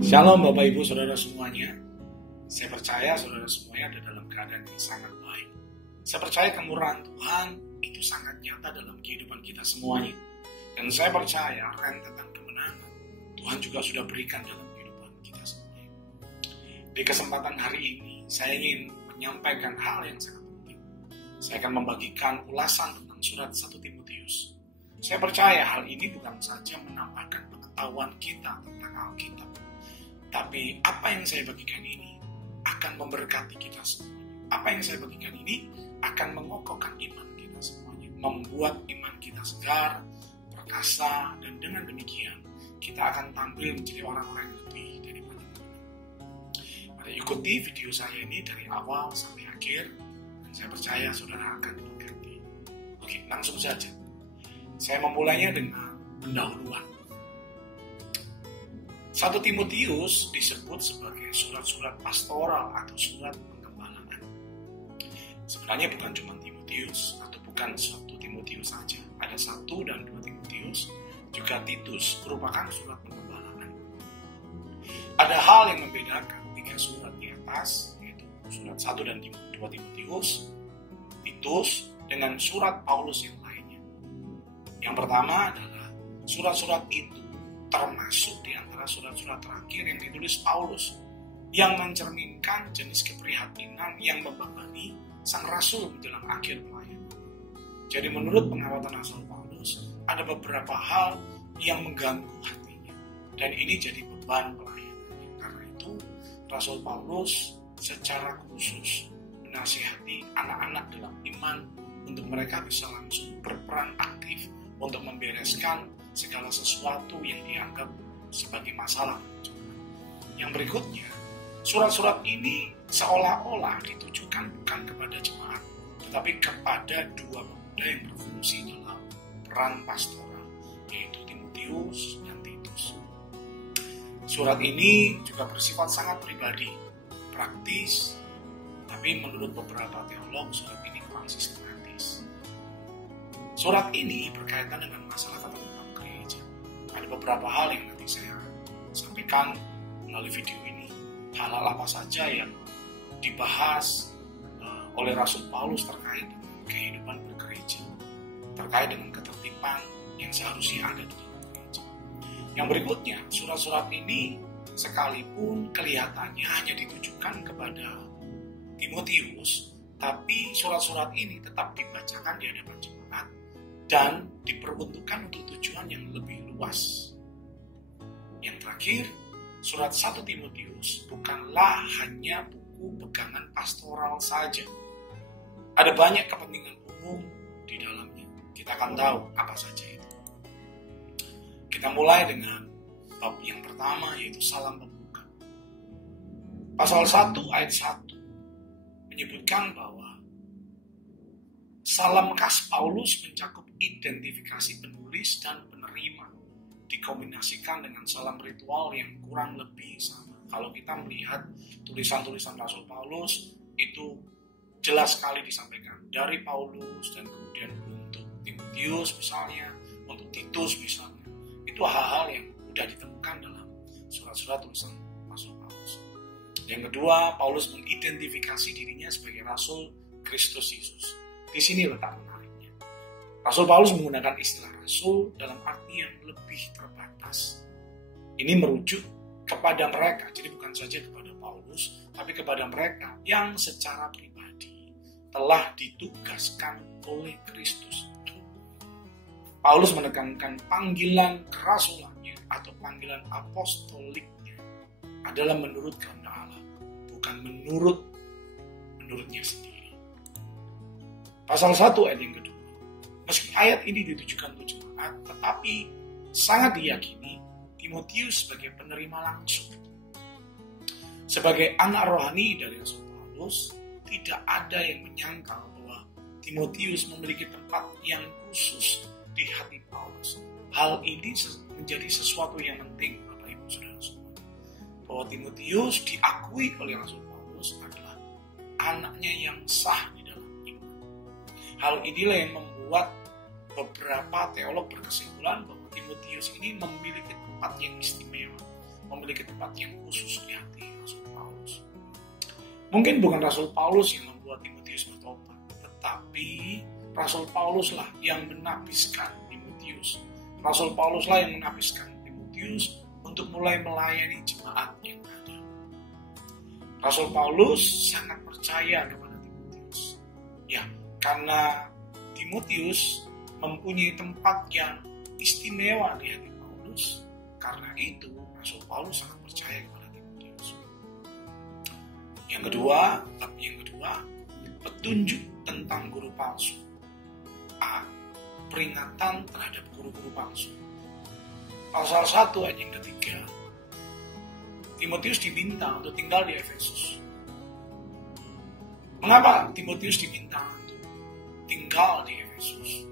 Shalom Bapak Ibu Saudara semuanya. Saya percaya saudara semuanya ada dalam keadaan yang sangat baik. Saya percaya kemurahan Tuhan itu sangat nyata dalam kehidupan kita semuanya. Dan saya percaya rentetan kemenangan Tuhan juga sudah berikan dalam kehidupan kita semuanya. Di kesempatan hari ini saya ingin menyampaikan hal yang sangat penting. Saya akan membagikan ulasan tentang surat 1 Timotius. Saya percaya hal ini bukan saja menambahkan pengetahuan kita tentang Alkitab, tapi apa yang saya bagikan ini akan memberkati kita semuanya. Apa yang saya bagikan ini akan mengokohkan iman kita semuanya, membuat iman kita segar, perkasa, dan dengan demikian kita akan tampil menjadi orang-orang yang lebih daripada menang. Mari ikuti video saya ini dari awal sampai akhir, dan saya percaya saudara akan diberkati. Oke, langsung saja. Saya memulainya dengan pendahuluan. 1 Timotius disebut sebagai surat-surat pastoral atau surat pengembalaan. Sebenarnya bukan cuma Timotius atau bukan 1 Timotius saja. Ada 1 dan 2 Timotius, juga Titus merupakan surat pengembalaan. Ada hal yang membedakan 3 surat di atas, yaitu surat 1 dan 2 Timotius, Titus, dengan surat Paulus yang lainnya. Yang pertama adalah surat-surat itu termasuk di antara surat-surat terakhir yang ditulis Paulus, yang mencerminkan jenis keprihatinan yang membebani sang rasul menjelang akhir pelayanan. Jadi menurut pengamatan Rasul Paulus, ada beberapa hal yang mengganggu hatinya, dan ini jadi beban pelayanannya. Karena itu Rasul Paulus secara khusus menasihati anak-anak dalam iman untuk mereka bisa langsung berperan aktif untuk membereskan segala sesuatu yang dianggap sebagai masalah. Yang berikutnya, surat-surat ini seolah-olah ditujukan bukan kepada jemaat, tetapi kepada 2 pemuda yang berfungsi dalam peran pastoral, yaitu Timotius dan Titus. Surat ini juga bersifat sangat pribadi, praktis, tapi menurut beberapa teolog surat ini kurang sistematis. Surat ini berkaitan dengan masalah ketetapan gereja. Ada beberapa hal yang nanti saya sampaikan melalui video ini. Hal-hal apa saja yang dibahas oleh Rasul Paulus terkait dengan kehidupan bergereja, terkait dengan ketertiban yang seharusnya ada di dalam gereja. Yang berikutnya, surat-surat ini sekalipun kelihatannya hanya ditujukan kepada Timotius, tapi surat-surat ini tetap dibacakan di hadapan jemaat dan diperuntukkan untuk tujuan yang lebih luas. Yang terakhir, surat 1 Timotius bukanlah hanya buku pegangan pastoral saja. Ada banyak kepentingan umum di dalamnya. Kita akan tahu apa saja itu. Kita mulai dengan bab yang pertama, yaitu salam pembuka. Pasal 1 ayat 1 menyebutkan bahwa salam khas Paulus mencakup identifikasi penulis dan penerima, dikombinasikan dengan salam ritual yang kurang lebih sama. Kalau kita melihat tulisan-tulisan Rasul Paulus, itu jelas sekali disampaikan dari Paulus dan kemudian untuk Timotius misalnya, untuk Titus misalnya. Itu hal-hal yang sudah ditemukan dalam surat-surat tulisan Rasul Paulus. Yang kedua, Paulus mengidentifikasi dirinya sebagai Rasul Kristus Yesus. Di sini letak menariknya. Rasul Paulus menggunakan istilah rasul dalam arti yang lebih terbatas. Ini merujuk kepada mereka, jadi bukan saja kepada Paulus, tapi kepada mereka yang secara pribadi telah ditugaskan oleh Kristus. Paulus menekankan panggilan kerasulannya atau panggilan apostoliknya adalah menurut kehendak Allah, bukan menurutnya sendiri. Pasal 1 ayat yang kedua. Meski ayat ini ditujukan untuk jemaat, tetapi sangat diyakini Timotius sebagai penerima langsung. Sebagai anak rohani dari Rasul Paulus, tidak ada yang menyangkal bahwa Timotius memiliki tempat yang khusus di hati Paulus. Hal ini menjadi sesuatu yang penting, Bapak Ibu Saudara semua. Bahwa Timotius diakui oleh Rasul Paulus adalah anaknya yang sah di dalam iman. Hal inilah yang membuat beberapa teolog berkesimpulan bahwa Timotius ini memiliki tempat yang istimewa memiliki tempat yang khusus di hati Rasul Paulus. Mungkin bukan Rasul Paulus yang membuat Timotius bertobat, tetapi Rasul Paulus lah yang menapiskan Timotius. Rasul Paulus lah yang menapiskan Timotius untuk mulai melayani jemaat yang ada. Rasul Paulus sangat percaya kepada Timotius. Ya, karena Timotius mempunyai tempat yang istimewa di hati Paulus, karena itu Rasul Paulus sangat percaya kepada Timotius. Yang kedua, petunjuk tentang guru palsu. A. Peringatan terhadap guru-guru palsu. Pasal 1 ayat yang ketiga, Timotius diminta untuk tinggal di Efesus. Mengapa Timotius diminta untuk tinggal di Efesus?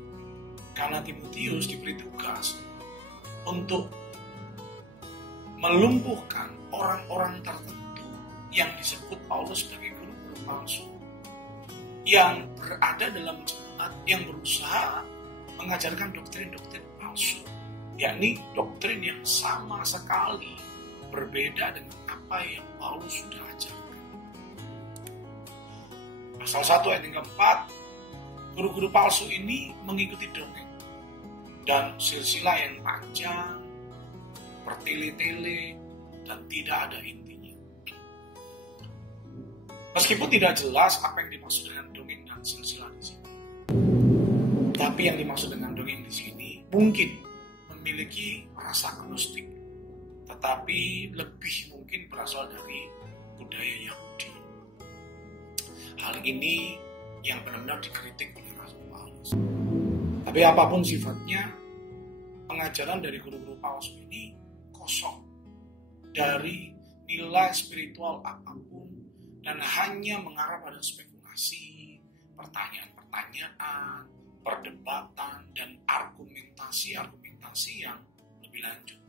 Karena Timotius diberi tugas untuk melumpuhkan orang-orang tertentu yang disebut Paulus sebagai guru-guru palsu, yang berada dalam jemaat yang berusaha mengajarkan doktrin-doktrin palsu, yakni doktrin yang sama sekali berbeda dengan apa yang Paulus sudah ajarkan. Pasal 1 ayat yang keempat, guru-guru palsu ini mengikuti dongeng dan silsilah yang panjang, bertele-tele, dan tidak ada intinya. Meskipun tidak jelas apa yang dimaksud dengan dongeng dan silsilah di sini, tapi yang dimaksud dengan dongeng di sini mungkin memiliki rasa gnostik, tetapi lebih mungkin berasal dari budaya Yahudi. Hal ini yang benar-benar dikritik oleh Rasul Paulus. Tapi apapun sifatnya, pengajaran dari guru-guru palsu ini kosong dari nilai spiritual apapun dan hanya mengarah pada spekulasi, pertanyaan-pertanyaan, perdebatan, dan argumentasi yang lebih lanjut.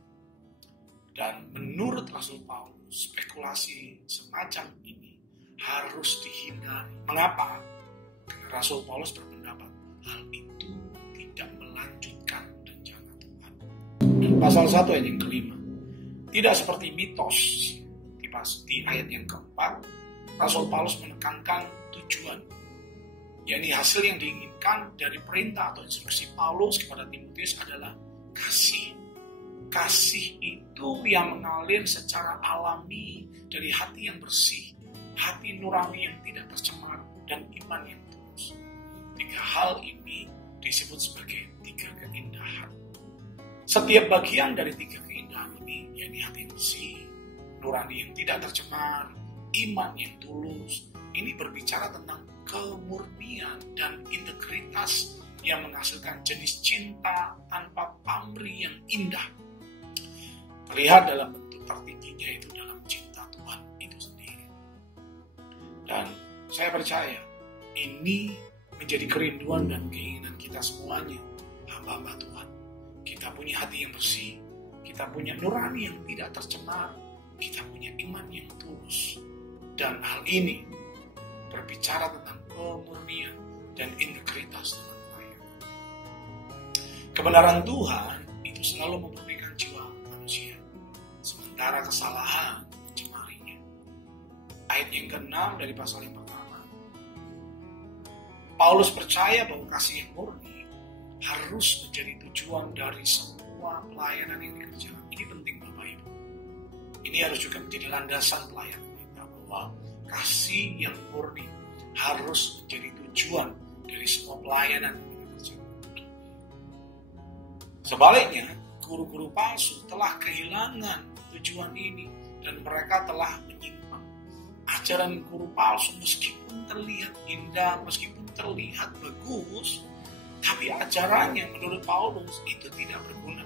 Dan menurut Rasul Paulus, spekulasi semacam ini harus dihindari. Mengapa? Karena Rasul Paulus berpendapat hal itu tidak melanjutkan rencana Tuhan. Dan pasal 1 ayat yang kelima, tidak seperti mitos di ayat yang keempat, Rasul Paulus menekankan tujuan, yakni hasil yang diinginkan dari perintah atau instruksi Paulus kepada Timotius adalah kasih. Kasih itu yang mengalir secara alami dari hati yang bersih, hati nurani yang tidak tercemar, dan iman yang tulus. 3 hal ini disebut sebagai 3 keindahan. Setiap bagian dari 3 keindahan ini, yakni hati yang bersih, nurani yang tidak tercemar, iman yang tulus, ini berbicara tentang kemurnian dan integritas yang menghasilkan jenis cinta tanpa pamrih yang indah. Terlihat dalam bentuk tertingginya itu dalam cinta Tuhan itu sendiri. Dan saya percaya ini menjadi kerinduan dan keinginan kita semuanya, hamba-hamba Tuhan. Kita punya hati yang bersih, kita punya nurani yang tidak tercemar, kita punya iman yang tulus. Dan hal ini berbicara tentang kemurnian dan integritas dalam pelayanan. Kebenaran Tuhan itu selalu memurnikan jiwa manusia, sementara kesalahan mencemarinya. Ayat yang ke-6 dari pasal yang pertama, Paulus percaya bahwa kasih yang murni harus menjadi tujuan dari semua pelayanan yang dikerjakan. Ini penting Bapak Ibu. Ini harus juga menjadi landasan pelayanan kita, bahwa kasih yang murni harus menjadi tujuan dari semua pelayanan yang kita kerjakan. Sebaliknya, guru-guru palsu telah kehilangan tujuan ini dan mereka telah menyimpang. Ajaran guru palsu meskipun terlihat indah, meskipun terlihat bagus, tapi ajarannya menurut Paulus itu tidak berguna.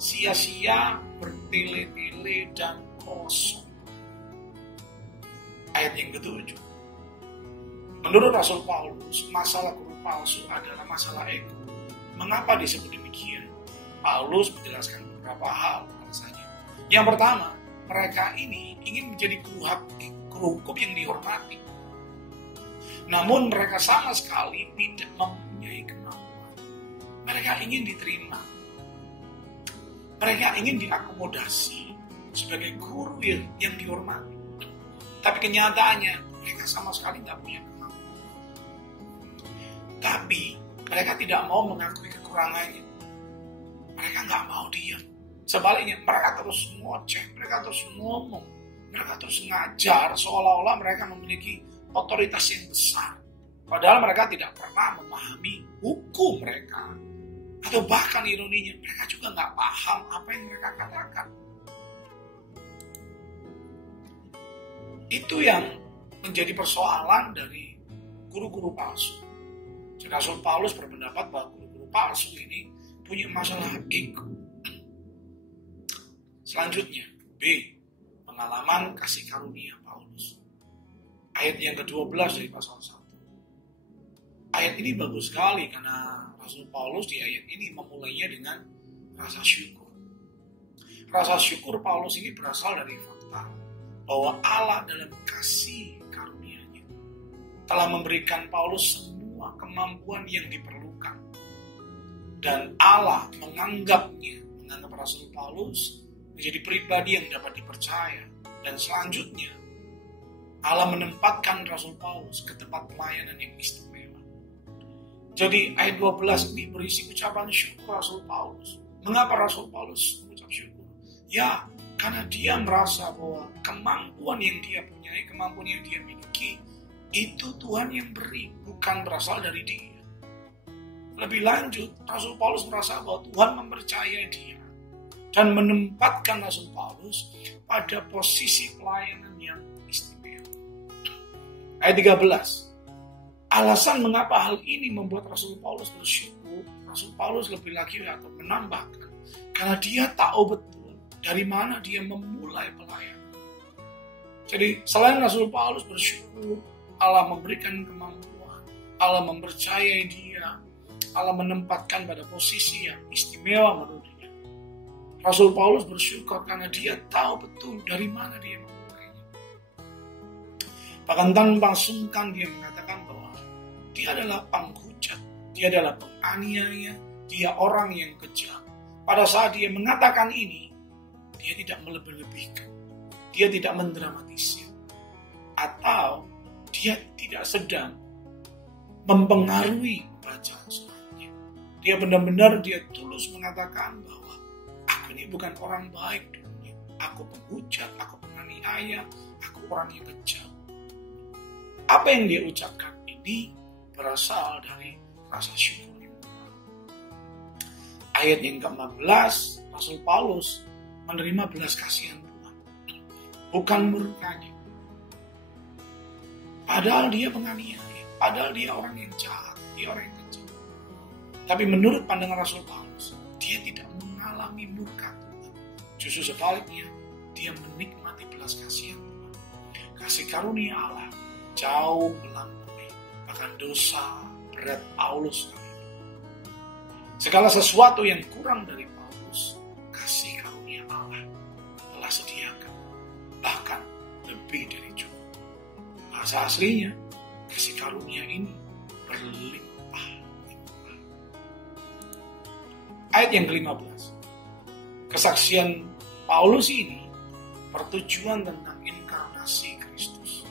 Sia-sia, bertele-tele, dan kosong. Ayat yang ke-7. Menurut Rasul Paulus, masalah guru palsu adalah masalah ego. Mengapa disebut demikian? Paulus menjelaskan beberapa hal alasannya. Yang pertama, mereka ini ingin menjadi guru hukum yang dihormati. Namun mereka sama sekali tidak mempunyai kemampuan. Mereka ingin diterima. Mereka ingin diakomodasi. sebagai guru yang dihormati. Tapi kenyataannya mereka sama sekali tidak punya kemampuan. Tapi mereka tidak mau mengakui kekurangannya. Mereka nggak mau diam. Sebaliknya mereka terus ngoceh, mereka terus ngomong, mereka terus ngajar seolah-olah mereka memiliki otoritas yang besar. Padahal mereka tidak pernah memahami hukum mereka. Atau bahkan ironinya, mereka juga nggak paham apa yang mereka katakan. Itu yang menjadi persoalan dari guru-guru palsu. Jadi Rasul Paulus berpendapat bahwa guru-guru palsu ini punya masalah ego. Selanjutnya, B. Pengalaman kasih karunia Paulus. Ayat yang ke-12 dari pasal 1. Ayat ini bagus sekali karena Rasul Paulus di ayat ini memulainya dengan rasa syukur. Rasa syukur Paulus ini berasal dari fakta bahwa Allah dalam kasih karunia-Nya telah memberikan Paulus semua kemampuan yang diperlukan. Dan Allah menganggap Rasul Paulus menjadi pribadi yang dapat dipercaya. Dan selanjutnya Allah menempatkan Rasul Paulus ke tempat pelayanan yang istimewa. Jadi ayat 12 ini berisi ucapan syukur Rasul Paulus. Mengapa Rasul Paulus mengucap syukur? Ya, karena dia merasa bahwa kemampuan yang dia punyai, kemampuan yang dia miliki, itu Tuhan yang beri, bukan berasal dari dia. Lebih lanjut, Rasul Paulus merasa bahwa Tuhan mempercayai dia dan menempatkan Rasul Paulus pada posisi pelayanan yang istimewa. Ayat 13. Alasan mengapa hal ini membuat Rasul Paulus bersyukur, Rasul Paulus lebih lagi atau menambahkan, karena dia tahu betul dari mana dia memulai pelayanan. Jadi selain Rasul Paulus bersyukur, Allah memberikan kemampuan, Allah mempercayai dia, Allah menempatkan pada posisi yang istimewa menurut dia. Rasul Paulus bersyukur karena dia tahu betul dari mana dia memulainya. Bahkan tanpa sungkan dia mengatakan bahwa dia adalah penghujat, dia adalah penganiaya, dia orang yang kejam. Pada saat dia mengatakan ini, dia tidak melebih-lebihkan, dia tidak mendramatisir, atau dia tidak sedang mempengaruhi bacaan suratnya. Dia benar-benar dia tulus mengatakan bahwa aku ini bukan orang baik dulunya, aku penghujat, aku penganiaya, aku orang yang kejam. Apa yang dia ucapkan ini berasal dari rasa syukur. Ayat yang ke-14, Rasul Paulus menerima belas kasihan Tuhan, bukan murkanya. Padahal dia penganiaya, padahal dia orang yang jahat, dia orang yang kejam. Tapi menurut pandangan Rasul Paulus, dia tidak mengalami murka Tuhan. Justru sebaliknya, dia menikmati belas kasihan Tuhan. Kasih karunia Allah jauh melampaui bahkan dosa berat Paulus. Segala sesuatu yang kurang dari Paulus, kasih karunia Allah telah sediakan, bahkan lebih dari cukup. Bahasa aslinya, kasih karunia ini berlimpah. Ayat yang ke-15. Kesaksian Paulus ini bertujuan tentang inkarnasi Kristus.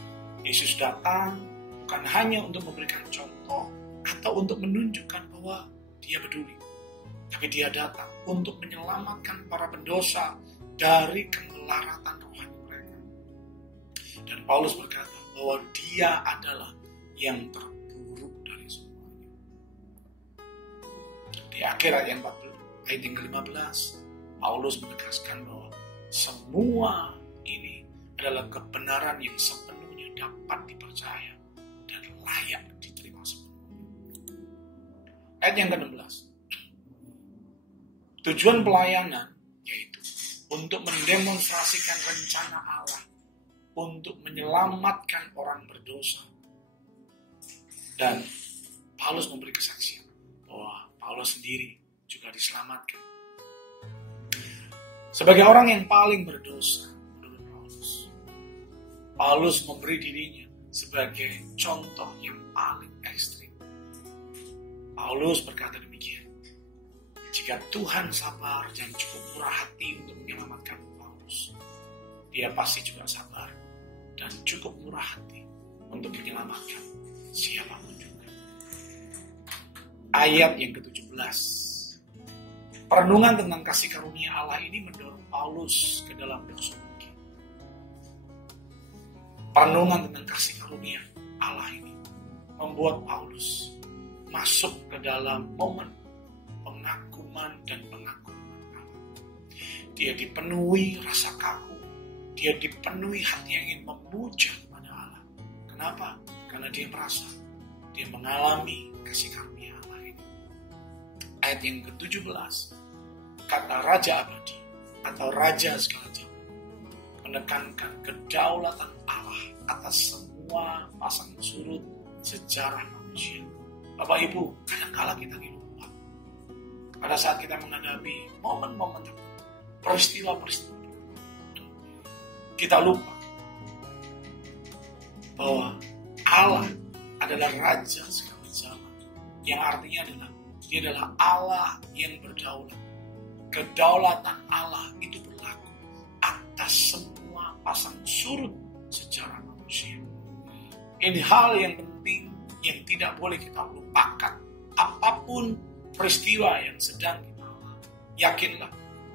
Yesus datang bukan hanya untuk memberikan contoh atau untuk menunjukkan bahwa dia peduli. Tapi dia datang untuk menyelamatkan para pendosa dari kemelaratan rohani mereka. Dan Paulus berkata bahwa dia adalah yang terburuk dari semuanya. Di akhir ayat yang ke-15, Paulus menegaskan bahwa semua ini adalah kebenaran yang sepenuhnya dapat dipercaya dan layak diterima sepenuhnya. Ayat yang ke-16. Tujuan pelayanan yaitu untuk mendemonstrasikan rencana Allah untuk menyelamatkan orang berdosa. Dan Paulus memberi kesaksian bahwa Paulus sendiri juga diselamatkan. Sebagai orang yang paling berdosa menurut Paulus memberi dirinya sebagai contoh yang paling ekstrim. Paulus berkata demikian, jika Tuhan sabar dan cukup murah hati untuk menyelamatkan Paulus, Dia pasti juga sabar dan cukup murah hati untuk menyelamatkan siapapun juga. Ayat yang ke-17. Perenungan tentang kasih karunia Allah ini mendorong Paulus ke dalam doksologi. Perenungan tentang kasih karunia Allah ini membuat Paulus masuk ke dalam momen pengakuman dan pengakuman Allah. Dia dipenuhi rasa kaku. Dia dipenuhi hati yang ingin memuja kepada Allah. Kenapa? Karena dia merasa dia mengalami kasih karunia Allah ini. Ayat yang ke-17, kata Raja Abadi atau Raja segala zaman menekankan kedaulatan Allah atas semua pasang surut sejarah manusia. Bapak Ibu, kadang-kala kita lupa. Pada saat kita menghadapi momen-momen tertentu, peristiwa-peristiwa tertentu, kita lupa bahwa Allah adalah Raja segala zaman. Yang artinya adalah Dia adalah Allah yang berdaulat. Kedaulatan Allah itu berlaku atas semua pasang surut sejarah manusia. Ini hal yang penting yang tidak boleh kita lupakan. Apapun peristiwa yang sedang kita alami, yakinlah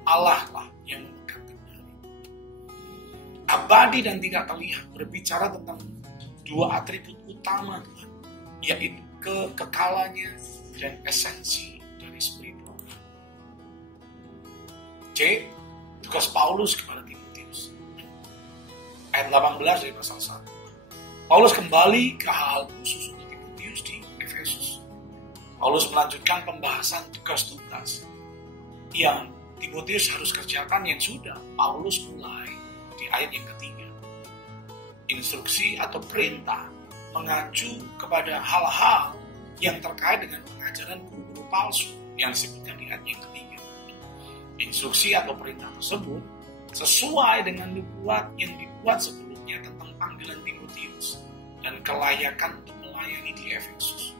Allah lah yang memegang kendali. Abadi dan tidak terlihat berbicara tentang dua atribut utama Tuhan, yaitu kekekalannya dan esensi dari spiritual. C. Tugas Paulus kepada Timotius. Ayat 18 dari pasal 1. Paulus kembali ke hal khusus untuk Timotius di Efesus. Paulus melanjutkan pembahasan tugas-tugas yang Timotius harus kerjakan yang sudah Paulus mulai di ayat yang ketiga. Instruksi atau perintah mengacu kepada hal-hal yang terkait dengan pengajaran guru-guru palsu yang disebutkan di ayat yang ketiga. Instruksi atau perintah tersebut sesuai dengan nubuat yang dibuat sebelumnya tentang panggilan Timotius dan kelayakan untuk melayani di Efesus.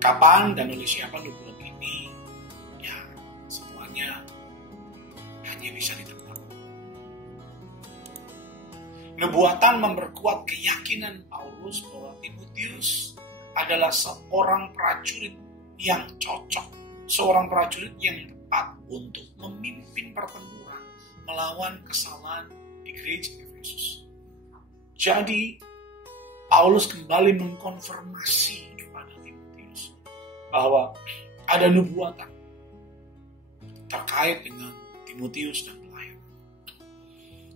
Kapan dan oleh siapa nubuat ini? Ya, semuanya hanya bisa ditebak. Nubuatan memperkuat keyakinan Paulus bahwa Timotius adalah seorang prajurit yang cocok, seorang prajurit yang tepat untuk memimpin pertempuran melawan kesalahan di gereja Efesus. Jadi, Paulus kembali mengkonfirmasi kepada Timotius bahwa ada nubuatan terkait dengan Timotius dan pelayanan.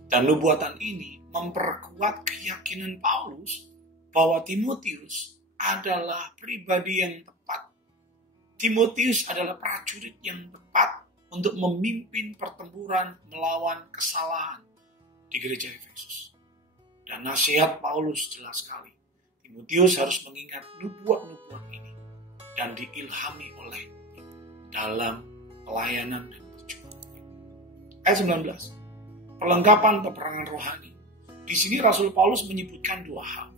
Dan nubuatan ini memperkuat keyakinan Paulus bahwa Timotius adalah pribadi yang tepat. Timotius adalah prajurit yang tepat untuk memimpin pertempuran melawan kesalahan di gereja Efesus. Dan nasihat Paulus jelas sekali. Timotius harus mengingat nubuat-nubuat ini dan diilhami oleh dalam pelayanan dan perjuangan. Ayat 19. Perlengkapan peperangan rohani. Di sini Rasul Paulus menyebutkan dua hal.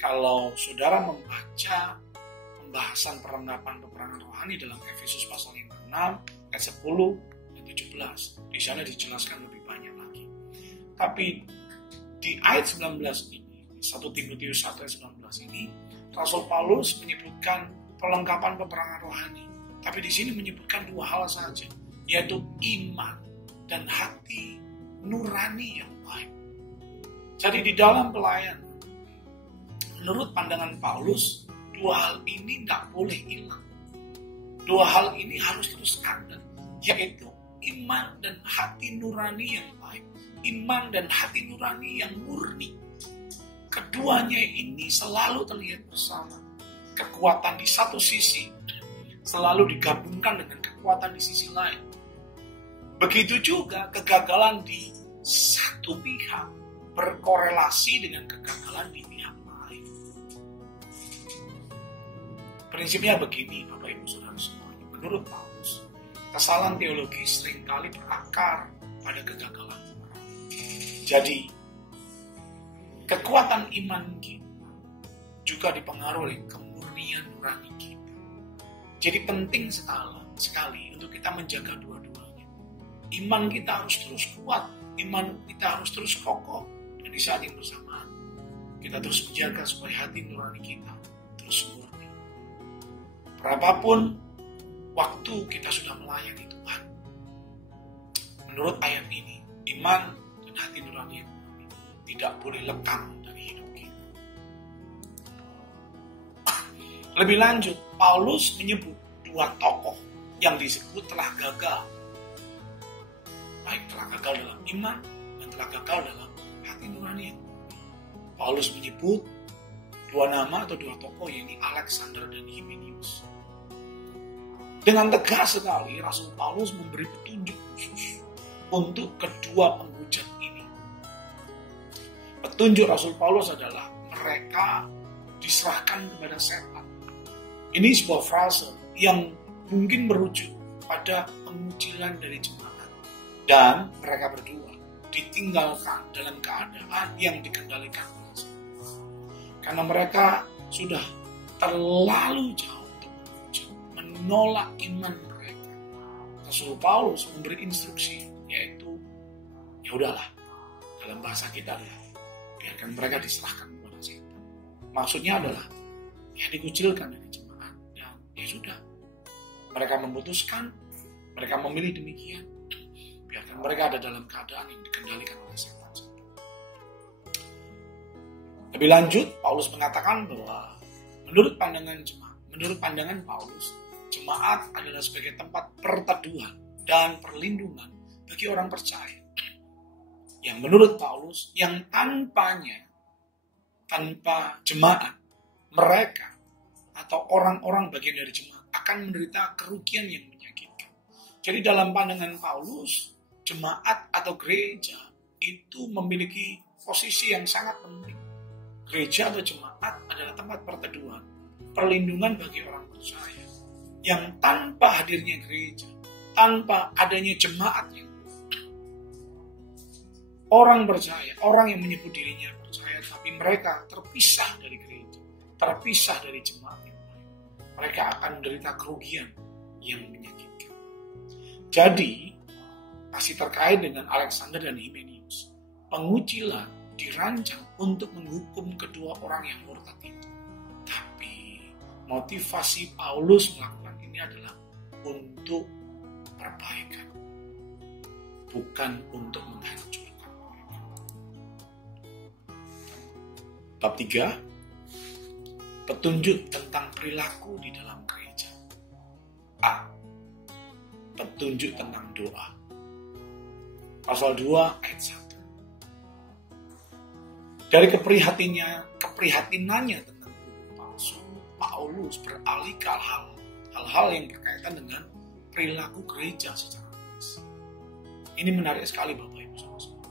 Kalau saudara membaca pembahasan perlengkapan peperangan rohani dalam Efesus pasal yang ke-6, ayat 10 dan 17, di sana dijelaskan lebih banyak lagi. Tapi di ayat 19 ini, 1 Timotius 1 ayat 19 ini, Rasul Paulus menyebutkan perlengkapan peperangan rohani. Tapi di sini menyebutkan dua hal saja, yaitu iman dan hati nurani yang baik. Jadi di dalam pelayanan, menurut pandangan Paulus, dua hal ini tidak boleh hilang. Dua hal ini harus terus ada, yaitu iman dan hati nurani yang baik. Iman dan hati nurani yang murni. Keduanya ini selalu terlihat bersama. Kekuatan di satu sisi selalu digabungkan dengan kekuatan di sisi lain. Begitu juga kegagalan di satu pihak berkorelasi dengan kegagalan di pihak lain. Prinsipnya begini, Bapak Ibu Saudara semuanya. Menurut Paulus, kesalahan teologi seringkali berakar pada kegagalan orang. Jadi, kekuatan iman kita juga dipengaruhi oleh kemurnian nurani kita. Jadi penting sekali untuk kita menjaga dua-duanya. iman kita harus terus kuat, iman kita harus terus kokoh. Dan di saat yang bersamaan, kita terus menjaga supaya hati nurani kita terus murni. Berapapun waktu kita sudah melayani Tuhan, menurut ayat ini, iman dan hati nurani yang murni tidak boleh lekang dari hidup kita. Lebih lanjut, Paulus menyebut dua tokoh yang disebut telah gagal. Baik telah gagal dalam iman dan telah gagal dalam hati nurani. Paulus menyebut dua nama atau dua tokoh, yaitu Alexander dan Hymenaeus. Dengan tegas sekali Rasul Paulus memberi petunjuk khusus untuk kedua penghujat ini. Petunjuk Rasul Paulus adalah mereka diserahkan kepada setan. Ini sebuah frase yang mungkin merujuk pada pengucilan dari jemaat. Dan mereka berdua ditinggalkan dalam keadaan yang dikendalikan oleh setan. Karena mereka sudah terlalu jauh untuk menolak iman mereka. Rasul Paulus memberi instruksi, yaitu ya udahlah, dalam bahasa kita ya, biarkan mereka diserahkan kepada setan. Maksudnya adalah ya dikucilkan dari jemaat. Ya sudah, mereka memutuskan, mereka memilih demikian. Biarkan mereka ada dalam keadaan yang dikendalikan oleh setan. Lebih lanjut, Paulus mengatakan bahwa menurut pandangan Paulus, jemaat adalah sebagai tempat perteduhan dan perlindungan bagi orang percaya. Yang menurut Paulus, yang tanpa jemaat, mereka atau orang-orang bagian dari jemaat akan menderita kerugian yang menyakitkan. Jadi dalam pandangan Paulus, jemaat atau gereja itu memiliki posisi yang sangat penting. Gereja atau jemaat adalah tempat perteduhan, perlindungan bagi orang percaya. Yang tanpa hadirnya gereja, tanpa adanya jemaatnya, orang percaya, orang yang menyebut dirinya percaya, tapi mereka terpisah dari gereja, terpisah dari jemaat yang lain, mereka akan menderita kerugian yang menyakitkan. Jadi, masih terkait dengan Alexander dan Hymenaeus, pengucilan dirancang untuk menghukum kedua orang yang murtad itu. Tapi motivasi Paulus melakukan ini adalah untuk perbaikan, bukan untuk menghancurkan mereka. Bab 3, petunjuk tentang perilaku di dalam gereja. A. Petunjuk tentang doa. Pasal 2 ayat 1. Dari keprihatinannya tentang palsu, Paulus beralih ke hal-hal yang berkaitan dengan perilaku gereja secara luas. Ini menarik sekali Bapak Ibu saudara.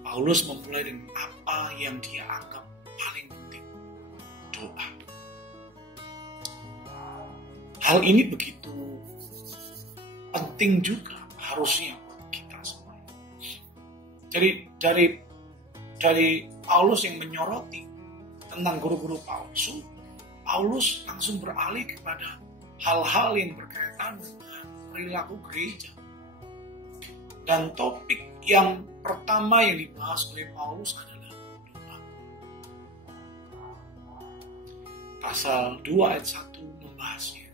Paulus memulai dengan apa yang dia anggap paling penting, doa. Hal ini begitu penting juga harusnya buat kita semua. Jadi dari Paulus yang menyoroti tentang guru-guru palsu, Paulus langsung beralih kepada hal-hal yang berkaitan dengan perilaku gereja. Dan topik yang pertama yang dibahas oleh Paulus adalah doa. Pasal 2 ayat 1 membahasnya.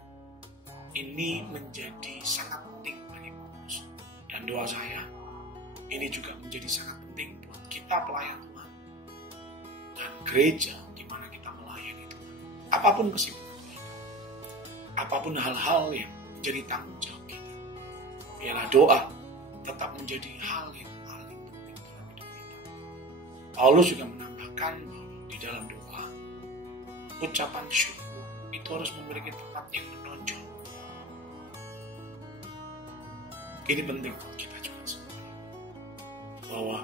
Ini menjadi sangat penting bagi Paulus. Dan doa saya, ini juga menjadi sangat penting buat kita pelayan Tuhan dan gereja di mana kita melayani Tuhan. Apapun kesibukan kita, apapun hal-hal yang menjadi tanggung jawab kita, biarlah doa tetap menjadi hal yang paling penting dalam hidup kita. Paulus juga menambahkan bahwa di dalam doa, ucapan syukur itu harus memiliki tempat yang menonjol. Ini penting buat kita juga semua, bahwa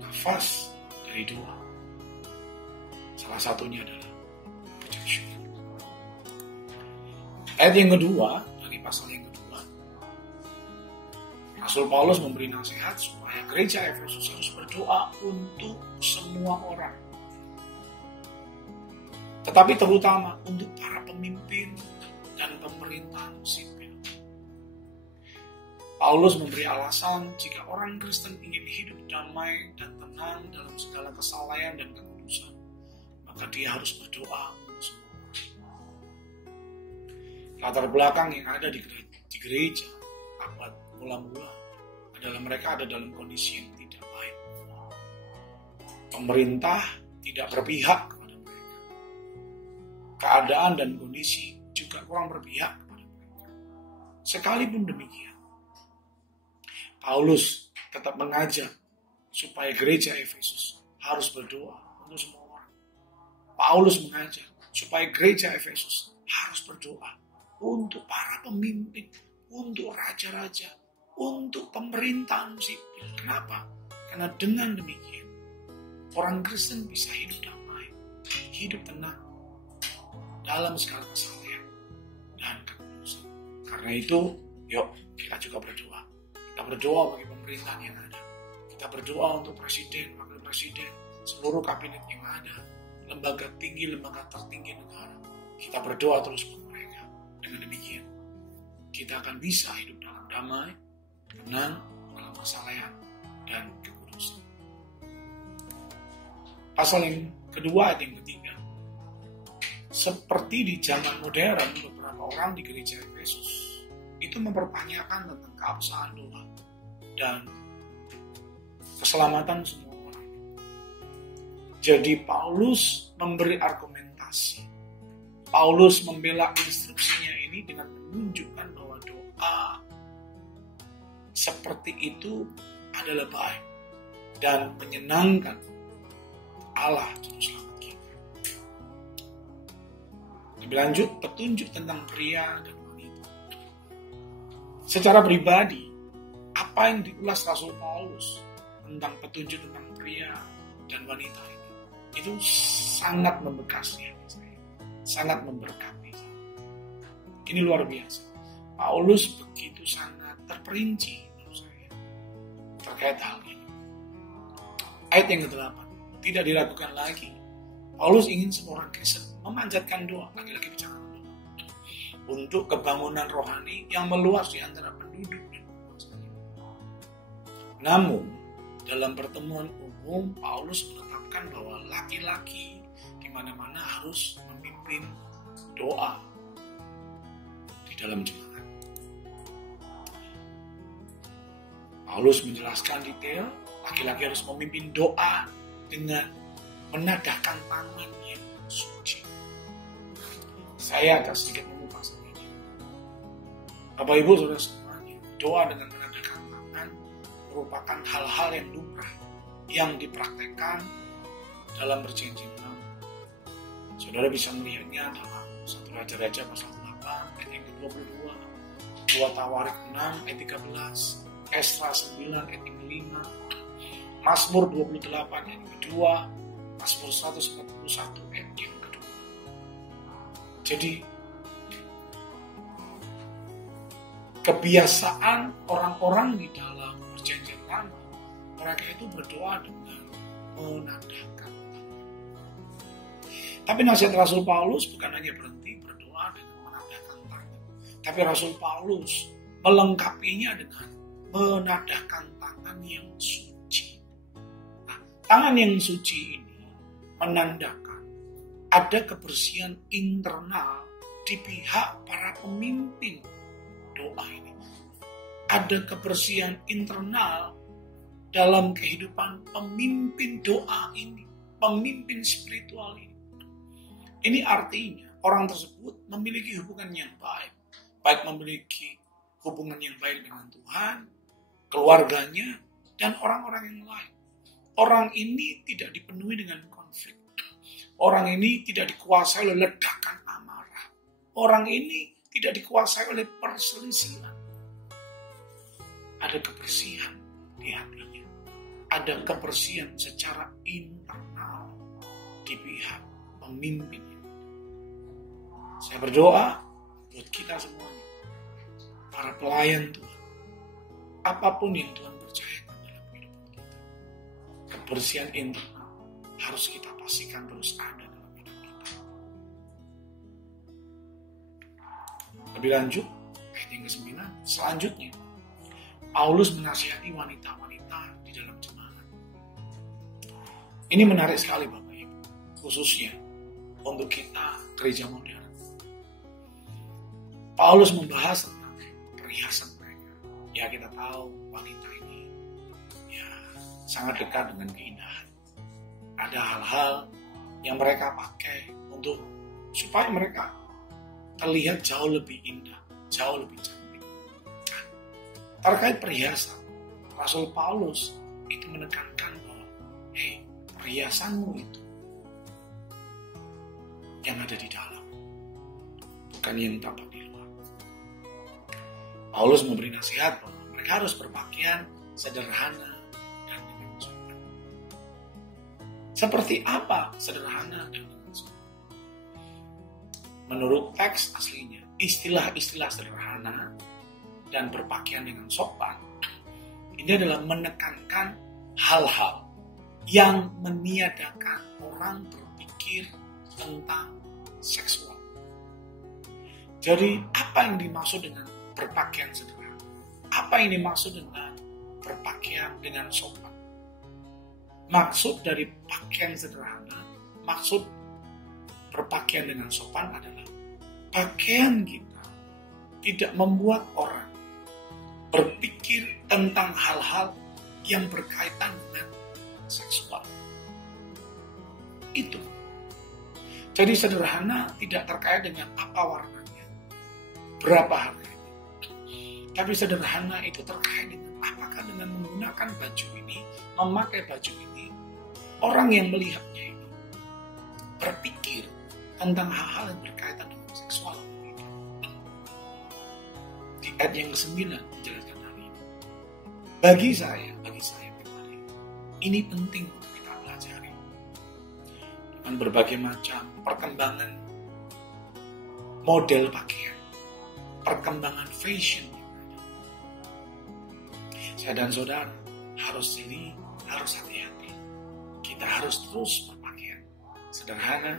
nafas dari doa salah satunya adalah ucapan syukur. Ayat yang kedua dari pasal yang kedua, Rasul Paulus memberi nasihat supaya gereja Efesus harus berdoa untuk semua orang, tetapi terutama untuk para pemimpin dan pemerintahan sipil. Paulus memberi alasan jika orang Kristen ingin hidup damai dan tenang dalam segala kesalahan dan kekudusan, maka dia harus berdoa untuk semua orang. Latar belakang yang ada di gereja abad mula-mula adalah mereka ada dalam kondisi yang tidak baik. Pemerintah tidak berpihak kepada mereka. Keadaan dan kondisi juga kurang berpihak kepada mereka. Sekalipun demikian, Paulus tetap mengajak supaya gereja Efesus harus berdoa untuk semua orang. Paulus mengajak supaya gereja Efesus harus berdoa untuk para pemimpin, untuk raja-raja, untuk pemerintahan sipil. Kenapa? Karena dengan demikian, orang Kristen bisa hidup damai, hidup tenang dalam segala kesalahan dan kekudusan. Karena itu, yuk kita juga berdoa. Kita berdoa bagi pemerintahan yang ada. Kita berdoa untuk presiden, wakil presiden, seluruh kabinet yang ada, lembaga tinggi, lembaga tertinggi negara. Kita berdoa terus untuk mereka. Dengan demikian, kita akan bisa hidup dalam damai, tenang, dalam kesalahan, dan kekudusan. Pasal yang kedua, ayat yang ketiga. Seperti di zaman modern, beberapa orang di gereja Efesus itu mempertanyakan tentang keabsahan doa dan keselamatan semua orang. Jadi Paulus memberi argumentasi. Paulus membela instruksinya ini dengan menunjukkan bahwa doa seperti itu adalah baik dan menyenangkan Allah Juru Selamat kita. Lebih lanjut, petunjuk tentang pria dan wanita. Secara pribadi, apa yang diulas Rasul Paulus tentang petunjuk tentang pria dan wanita ini, itu sangat membekas di hati saya, sangat memberkati saya. Ini luar biasa. Paulus begitu sangat terperinci menurut saya terkait hal ini. Ayat yang ke-8, tidak diragukan lagi. Paulus ingin semua orang Kristen memanjatkan doa, lagi-lagi bicara doa, untuk kebangunan rohani yang meluas di antara penduduk dan bangsa. Namun, dalam pertemuan umum, Paulus menetapkan bahwa laki-laki di mana-mana harus memimpin doa di dalam jemaat. Paulus menjelaskan detail, laki-laki harus memimpin doa dengan menadahkan tangan yang suci. Saya akan sedikit mengupas ini. Bapak Ibu Saudara semuanya, doa dengan menadahkan tangan merupakan hal-hal yang lumrah yang dipraktekkan dalam perjanjian lama. Saudara bisa melihatnya dalam 1 Raja-Raja pasal 8 ayat yang ke-22, 2 Tawarik 6 ayat 13, Esra 9 ayat yang ke-5, Mazmur 28 ayat yang kedua, Mazmur 141 ayat yang kedua. Jadi kebiasaan orang-orang di dalam perjanjian lama, mereka itu berdoa dengan menadahkan tangan. Tapi nasihat Rasul Paulus bukan hanya berhenti berdoa dengan menadahkan tangan, tapi Rasul Paulus melengkapinya dengan menadahkan tangan yang suci. Nah, tangan yang suci ini menandakan ada kebersihan internal di pihak para pemimpin doa ini. Ada kebersihan internal dalam kehidupan pemimpin doa ini, pemimpin spiritual ini. Ini artinya orang tersebut memiliki hubungan yang baik, baik memiliki hubungan yang baik dengan Tuhan, keluarganya, dan orang-orang yang lain. Orang ini tidak dipenuhi dengan konflik. Orang ini tidak dikuasai oleh ledakan amarah. Orang ini tidak dikuasai oleh perselisihan. Ada kebersihan di hatinya. Ada kebersihan secara internal di pihak pemimpinnya. Saya berdoa buat kita semuanya, para pelayan Tuhan, apapun yang Tuhan percayakan dalam kehidupan kita, kebersihan internal harus kita pastikan terus ada dalam hidup kita. Lebih lanjut, ayat yang ke-9, selanjutnya, Paulus menasihati wanita-wanita di dalam jemaat. Ini menarik sekali Bapak Ibu, khususnya untuk kita gereja modern. Paulus membahas tentang perhiasan mereka. Ya, kita tahu wanita ini ya sangat dekat dengan keindahan. Ada hal-hal yang mereka pakai untuk supaya mereka terlihat jauh lebih indah, jauh lebih cantik. Nah, terkait perhiasan, Rasul Paulus itu menekankan bahwa, perhiasanmu itu yang ada di dalam, bukan yang tampak di luar. Paulus memberi nasihat bahwa mereka harus berpakaian sederhana dan dengan sopan. Seperti apa sederhana dan dengan sopan? Menurut teks aslinya, istilah-istilah sederhana dan berpakaian dengan sopan ini adalah menekankan hal-hal yang meniadakan orang berpikir tentang seksual. Jadi apa yang dimaksud dengan berpakaian sederhana? Apa yang dimaksud dengan berpakaian dengan sopan? Maksud dari pakaian sederhana, maksud berpakaian dengan sopan adalah pakaian kita tidak membuat orang berpikir tentang hal-hal yang berkaitan dengan seksual. Itu. Jadi sederhana tidak terkait dengan apa warnanya, berapa harganya. Tapi sederhana itu terkait dengan apakah dengan menggunakan baju ini, memakai baju ini, orang yang melihatnya ini berpikir tentang hal-hal yang berkaitan dengan seksual. Di ayat yang ke-9 menjelaskan hal ini. Bagi saya pribadi, ini penting untuk kita pelajari. Dengan berbagai macam perkembangan model pakaian, perkembangan fashion yang ada. Saya dan saudara harus hati-hati. Kita harus terus berpakaian sederhana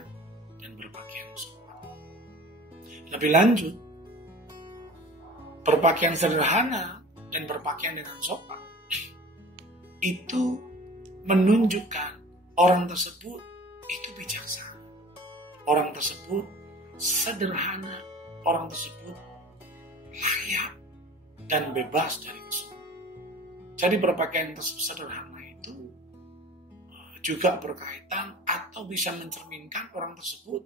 dan berpakaian sopan. Lebih lanjut, berpakaian sederhana dan berpakaian dengan sopan itu menunjukkan orang tersebut itu bijaksana, orang tersebut sederhana, orang tersebut layak dan bebas dari kesulitan. Jadi berpakaian sederhana itu juga berkaitan atau bisa mencerminkan orang tersebut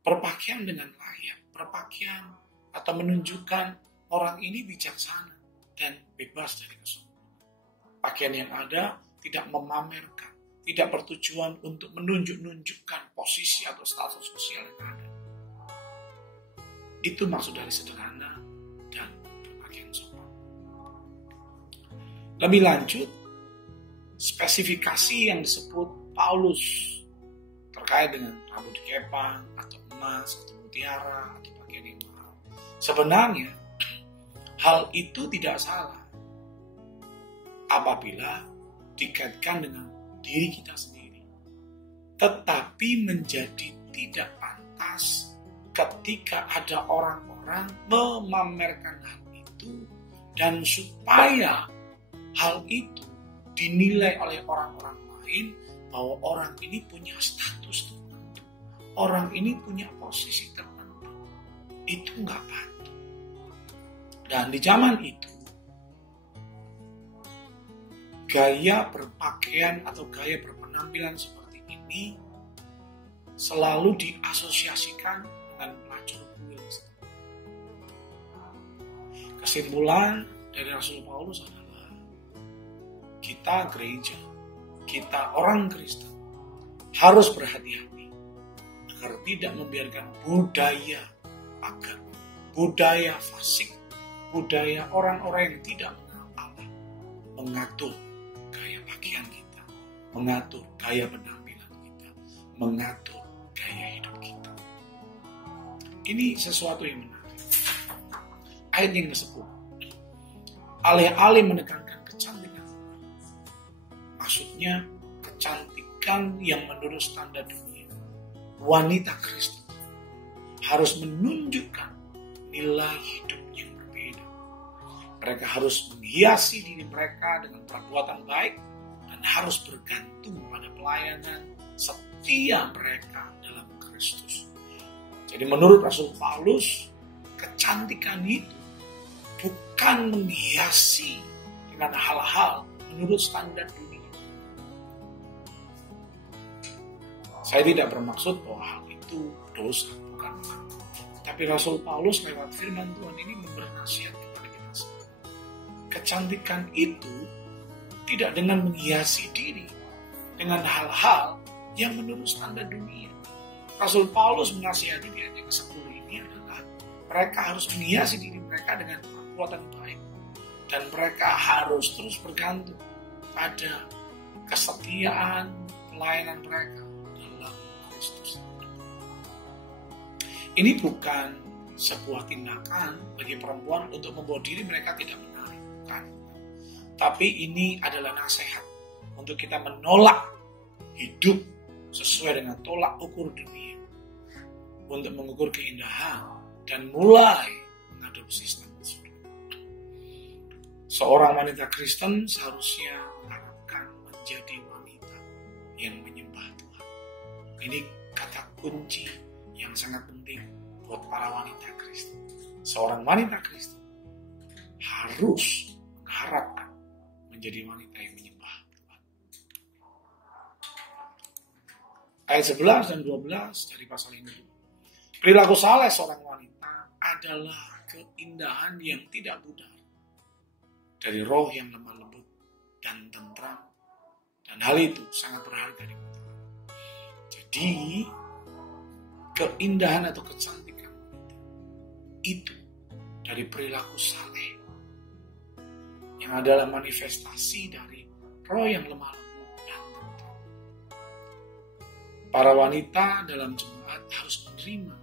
berpakaian dengan layak, berpakaian atau menunjukkan orang ini bijaksana dan bebas dari kesombongan. Pakaian yang ada tidak memamerkan, tidak bertujuan untuk menunjukkan posisi atau status sosial yang ada. Itu maksud dari sederhana dan berpakaian sopan. Lebih lanjut, spesifikasi yang disebut Paulus terkait dengan rambut dikepang atau emas atau mutiara atau pakaian yang mahal. Sebenarnya hal itu tidak salah apabila dikaitkan dengan diri kita sendiri. Tetapi menjadi tidak pantas ketika ada orang-orang memamerkan hal itu dan supaya hal itu dinilai oleh orang-orang lain bahwa orang ini punya status tertentu, orang ini punya posisi tertentu. Itu nggak patut. Dan di zaman itu, gaya berpakaian atau gaya berpenampilan seperti ini selalu diasosiasikan dengan pelacur kuil. Kesimpulan dari Rasul Paulus adalah kita gereja, kita orang Kristen harus berhati-hati agar tidak membiarkan budaya agama, budaya fasik, budaya orang-orang yang tidak mengenal Allah mengatur gaya pakaian kita, mengatur gaya penampilan kita, mengatur gaya hidup kita. Ini sesuatu yang menarik. Ayat yang disebut, alih-alih menekankan kecantikan, maksudnya kecantikan yang menurut standar dunia, wanita Kristen harus menunjukkan nilai hidup yang berbeda, Mereka harus menghiasi diri mereka dengan perbuatan baik dan harus bergantung pada pelayanan setia mereka dalam Kristus. Jadi menurut Rasul Paulus, kecantikan itu bukan menghiasi dengan hal-hal menurut standar dunia. Saya tidak bermaksud bahwa hal itu dosa, bukan. Tapi Rasul Paulus lewat firman Tuhan ini memberi nasihat kepada kita semua. Kecantikan itu tidak dengan menghiasi diri dengan hal-hal yang menurut standar dunia. Rasul Paulus menasihati di ayat yang ke-10 ini adalah mereka harus menghiasi diri mereka dengan perbuatan baik. Dan mereka harus terus bergantung pada kesetiaan pelayanan mereka dalam Kristus. Ini bukan sebuah tindakan bagi perempuan untuk membuat diri mereka tidak menarik, bukan. Tapi ini adalah nasihat untuk kita menolak hidup sesuai dengan tolak ukur dunia, untuk mengukur keindahan dan mulai mengadopsi standar surga. Seorang wanita Kristen seharusnya mengharapkan menjadi wanita yang menyembah Tuhan. Ini kata kunci yang sangat penting buat para wanita Kristen. Seorang wanita Kristen harus mengharapkan menjadi wanita yang menyembah Tuhan. Ayat 11 dan 12 dari pasal ini. Perilaku saleh seorang wanita adalah keindahan yang tidak pudar, dari roh yang lemah lembut dan tentram, dan hal itu sangat berharga di mata Allah. Jadi keindahan atau kecantikan itu dari perilaku saleh yang adalah manifestasi dari roh yang lemah lembut dan tentram. Para wanita dalam jemaat harus menerima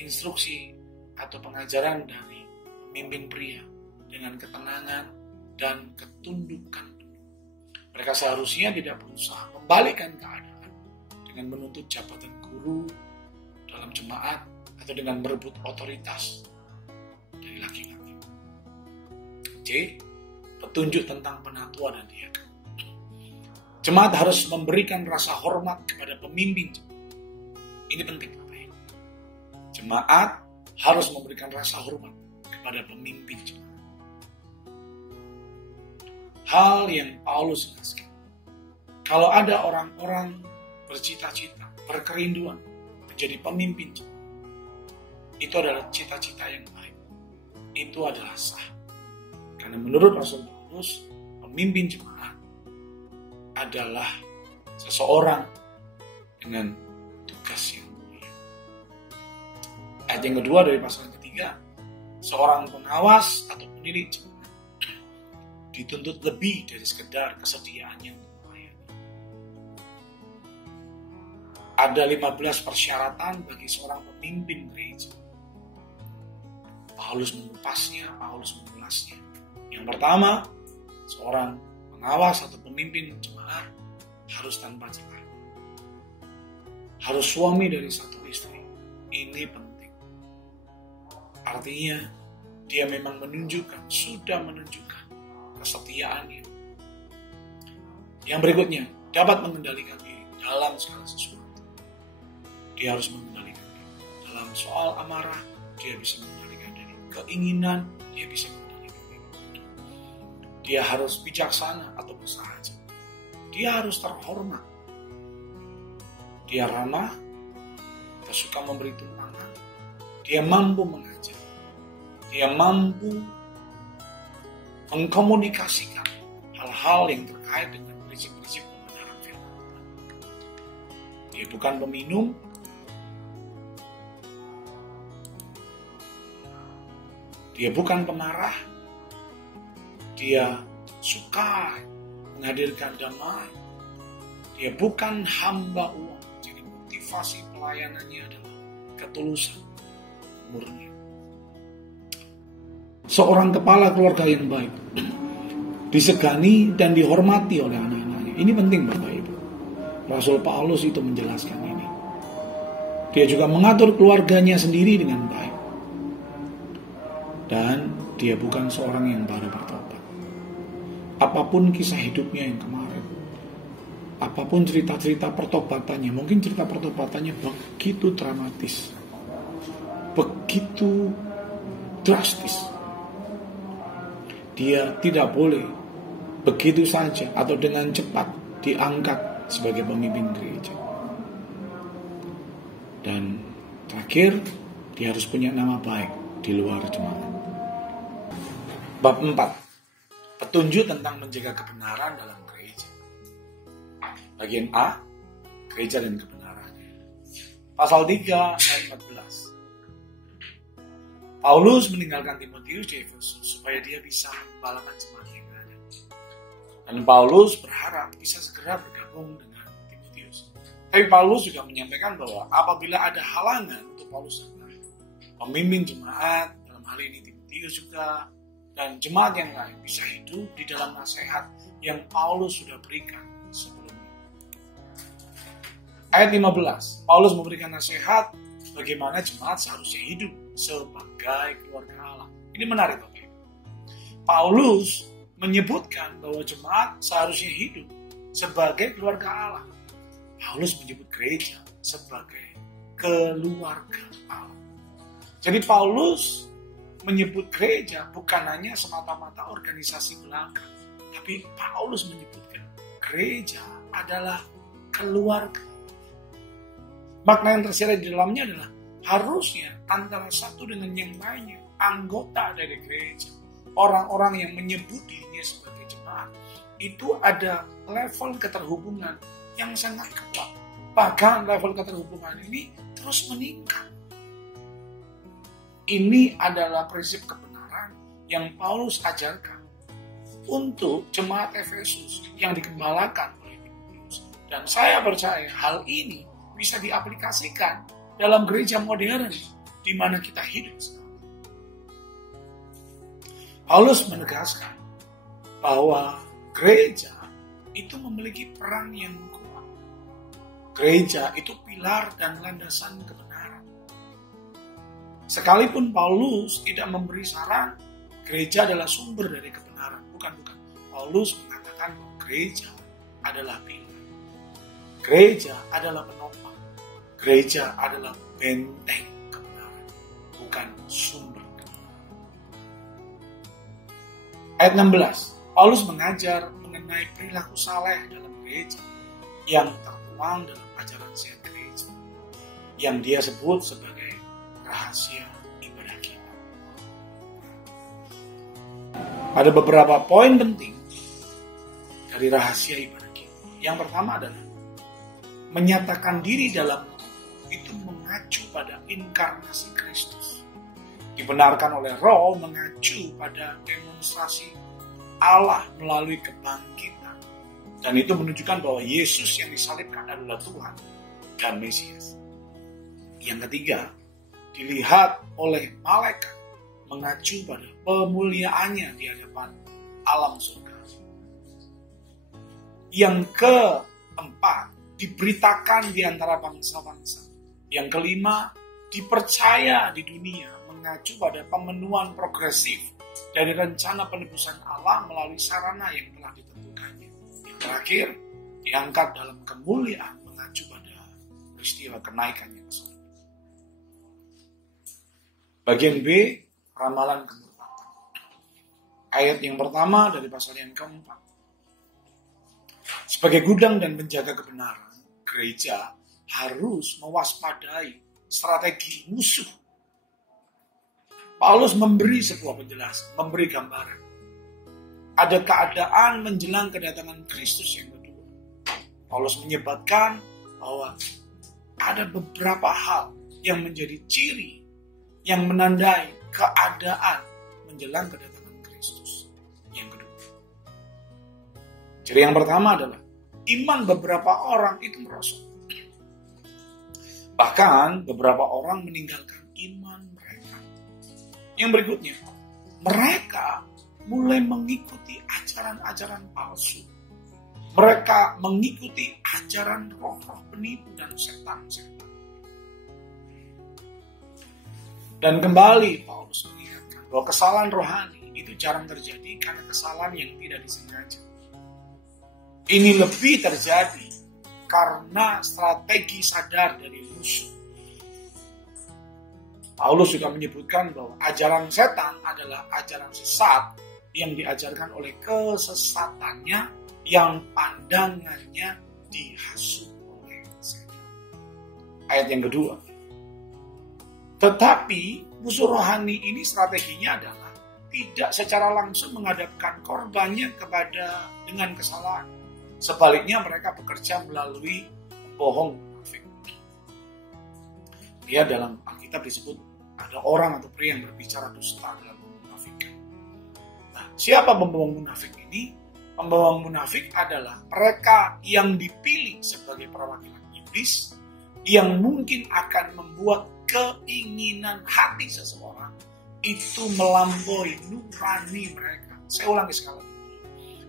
instruksi atau pengajaran dari pemimpin pria dengan ketenangan dan ketundukan. Mereka seharusnya tidak berusaha membalikkan keadaan dengan menuntut jabatan guru dalam jemaat atau dengan merebut otoritas dari laki-laki. C. Petunjuk tentang penatua dan diaken. Jemaat harus memberikan rasa hormat kepada pemimpin jemaat. Ini penting. Jemaat harus memberikan rasa hormat kepada pemimpin jemaat. Hal yang Paulus jelaskan. Kalau ada orang-orang bercita-cita, berkerinduan menjadi pemimpin jemaat, itu adalah cita-cita yang baik. Itu adalah sah. Karena menurut Rasul Paulus, pemimpin jemaat adalah seseorang dengan tugas yang mulia. Ayat yang kedua dari pasal yang ketiga, seorang pengawas atau pendiri jemaat dituntut lebih dari sekedar kesediaannya untuk melayani. Ada 15 persyaratan bagi seorang pemimpin gereja. Paulus mengupasnya, Paulus mengulasnya. Yang pertama, seorang pengawas atau pemimpin jemaat harus tanpa celah. Harus suami dari satu istri. Ini penting. Artinya, dia memang sudah menunjukkan kesetiaannya. Yang berikutnya, dapat mengendalikan diri dalam segala sesuatu. Dia harus mengendalikan diri. Dalam soal amarah, dia bisa mengendalikan diri. Keinginan, dia bisa mengendalikan diri. Dia harus bijaksana atau bersahaja. Dia harus terhormat. Dia ramah, dia suka memberi tumpangan. Dia mampu mengajar. Dia mampu mengkomunikasikan hal-hal yang terkait dengan prinsip-prinsip kebenaran firman Tuhan. Dia bukan peminum, dia bukan pemarah, dia suka menghadirkan damai, dia bukan hamba uang. Jadi motivasi pelayanannya adalah ketulusan, murni. Seorang kepala keluarga yang baik disegani dan dihormati oleh anak-anaknya. Ini penting Bapak Ibu. Rasul Paulus itu menjelaskan ini. Dia juga mengatur keluarganya sendiri dengan baik. Dan dia bukan seorang yang baru bertobat. Apapun kisah hidupnya yang kemarin, apapun cerita-cerita pertobatannya, mungkin cerita pertobatannya begitu dramatis, begitu drastis. Dia tidak boleh begitu saja atau dengan cepat diangkat sebagai pemimpin gereja. Dan terakhir, dia harus punya nama baik di luar jemaat. Bab 4. Petunjuk tentang menjaga kebenaran dalam gereja. Bagian A, gereja dan kebenaran. Pasal 3 ayat 14. Paulus meninggalkan Timotius di Efesus supaya dia bisa mengembalakan jemaat yang ada. Dan Paulus berharap bisa segera bergabung dengan Timotius. Tapi Paulus juga menyampaikan bahwa apabila ada halangan untuk Paulus serta pemimpin jemaat, dalam hal ini Timotius juga, dan jemaat yang lain bisa hidup di dalam nasihat yang Paulus sudah berikan sebelumnya. Ayat 15, Paulus memberikan nasihat bagaimana jemaat seharusnya hidup sebagai keluarga Allah. Ini menarik, Bapak. Paulus menyebutkan bahwa jemaat seharusnya hidup sebagai keluarga Allah. Paulus menyebut gereja sebagai keluarga Allah. Jadi Paulus menyebut gereja bukan hanya semata-mata organisasi belaka, tapi Paulus menyebutkan gereja adalah keluarga. Makna yang tersirat di dalamnya adalah harusnya antara satu dengan yang lainnya, anggota dari gereja, orang-orang yang menyebut dirinya sebagai jemaat, itu ada level keterhubungan yang sangat kuat. Bahkan level keterhubungan ini terus meningkat. Ini adalah prinsip kebenaran yang Paulus ajarkan untuk jemaat Efesus yang digembalakan oleh Timotius. Dan saya percaya hal ini bisa diaplikasikan dalam gereja modern di mana kita hidup sekarang. Paulus menegaskan bahwa gereja itu memiliki peran yang kuat. Gereja itu pilar dan landasan kebenaran. Sekalipun Paulus tidak memberi saran, gereja adalah sumber dari kebenaran. Bukan. Paulus mengatakan bahwa gereja adalah pilar. Gereja adalah penopang. Gereja adalah benteng kebenaran, bukan sumber kebenaran. Ayat 16, Paulus mengajar mengenai perilaku saleh dalam gereja yang tertuang dalam ajaran sehat gereja, yang dia sebut sebagai rahasia ibadah kita. Ada beberapa poin penting dari rahasia ibadah kita. Yang pertama adalah menyatakan diri dalam itu mengacu pada inkarnasi Kristus. Dibenarkan oleh Roh mengacu pada demonstrasi Allah melalui kebangkitan. Dan itu menunjukkan bahwa Yesus yang disalibkan adalah Tuhan dan Mesias. Yang ketiga, dilihat oleh malaikat mengacu pada pemuliaannya di hadapan alam surga. Yang keempat, diberitakan di antara bangsa-bangsa. Yang kelima, dipercaya di dunia mengacu pada pemenuhan progresif dari rencana penebusan Allah melalui sarana yang telah ditentukannya. Yang terakhir, diangkat dalam kemuliaan mengacu pada peristiwa kenaikannya ke surga. Bagian B, ramalan kemurkaan. Ayat yang pertama dari pasal yang keempat. Sebagai gudang dan penjaga kebenaran, gereja harus mewaspadai strategi musuh. Paulus memberi sebuah penjelasan, memberi gambaran. Ada keadaan menjelang kedatangan Kristus yang kedua. Paulus menyebutkan bahwa ada beberapa hal yang menjadi ciri yang menandai keadaan menjelang kedatangan Kristus yang kedua. Ciri yang pertama adalah iman beberapa orang itu merosot. Bahkan beberapa orang meninggalkan iman mereka. Yang berikutnya, mereka mulai mengikuti ajaran-ajaran palsu. Mereka mengikuti ajaran roh-roh penipu dan setan-setan. Dan kembali Paulus mengingatkan, bahwa kesalahan rohani itu jarang terjadi karena kesalahan yang tidak disengaja. Ini lebih terjadi karena strategi sadar dari musuh. Paulus juga menyebutkan bahwa ajaran setan adalah ajaran sesat yang diajarkan oleh kesesatannya yang pandangannya dihasut oleh setan. Ayat yang kedua. Tetapi musuh rohani ini strateginya adalah tidak secara langsung menghadapkan korbannya dengan kesalahan. Sebaliknya mereka bekerja melalui pembohong munafik. Ya, dalam Alkitab disebut ada orang atau pria yang berbicara dusta dalam memunafikan. Nah, siapa pembohong munafik ini? Pembohong munafik adalah mereka yang dipilih sebagai perwakilan iblis yang mungkin akan membuat keinginan hati seseorang itu melampaui nurani mereka. Saya ulangi sekali lagi.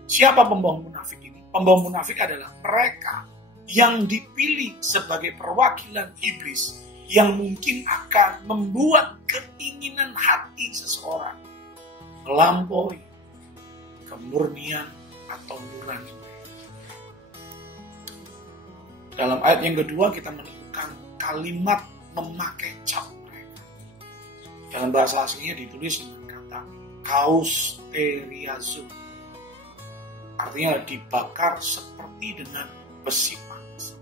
Siapa pembohong munafik ini? Pembohong munafik adalah mereka yang dipilih sebagai perwakilan iblis yang mungkin akan membuat keinginan hati seseorang melampaui kemurnian atau nurani mereka. Dalam ayat yang kedua kita menemukan kalimat memakai cap mereka. Dalam bahasa aslinya ditulis dengan kata kausteriazo. Artinya dibakar seperti dengan besi panas.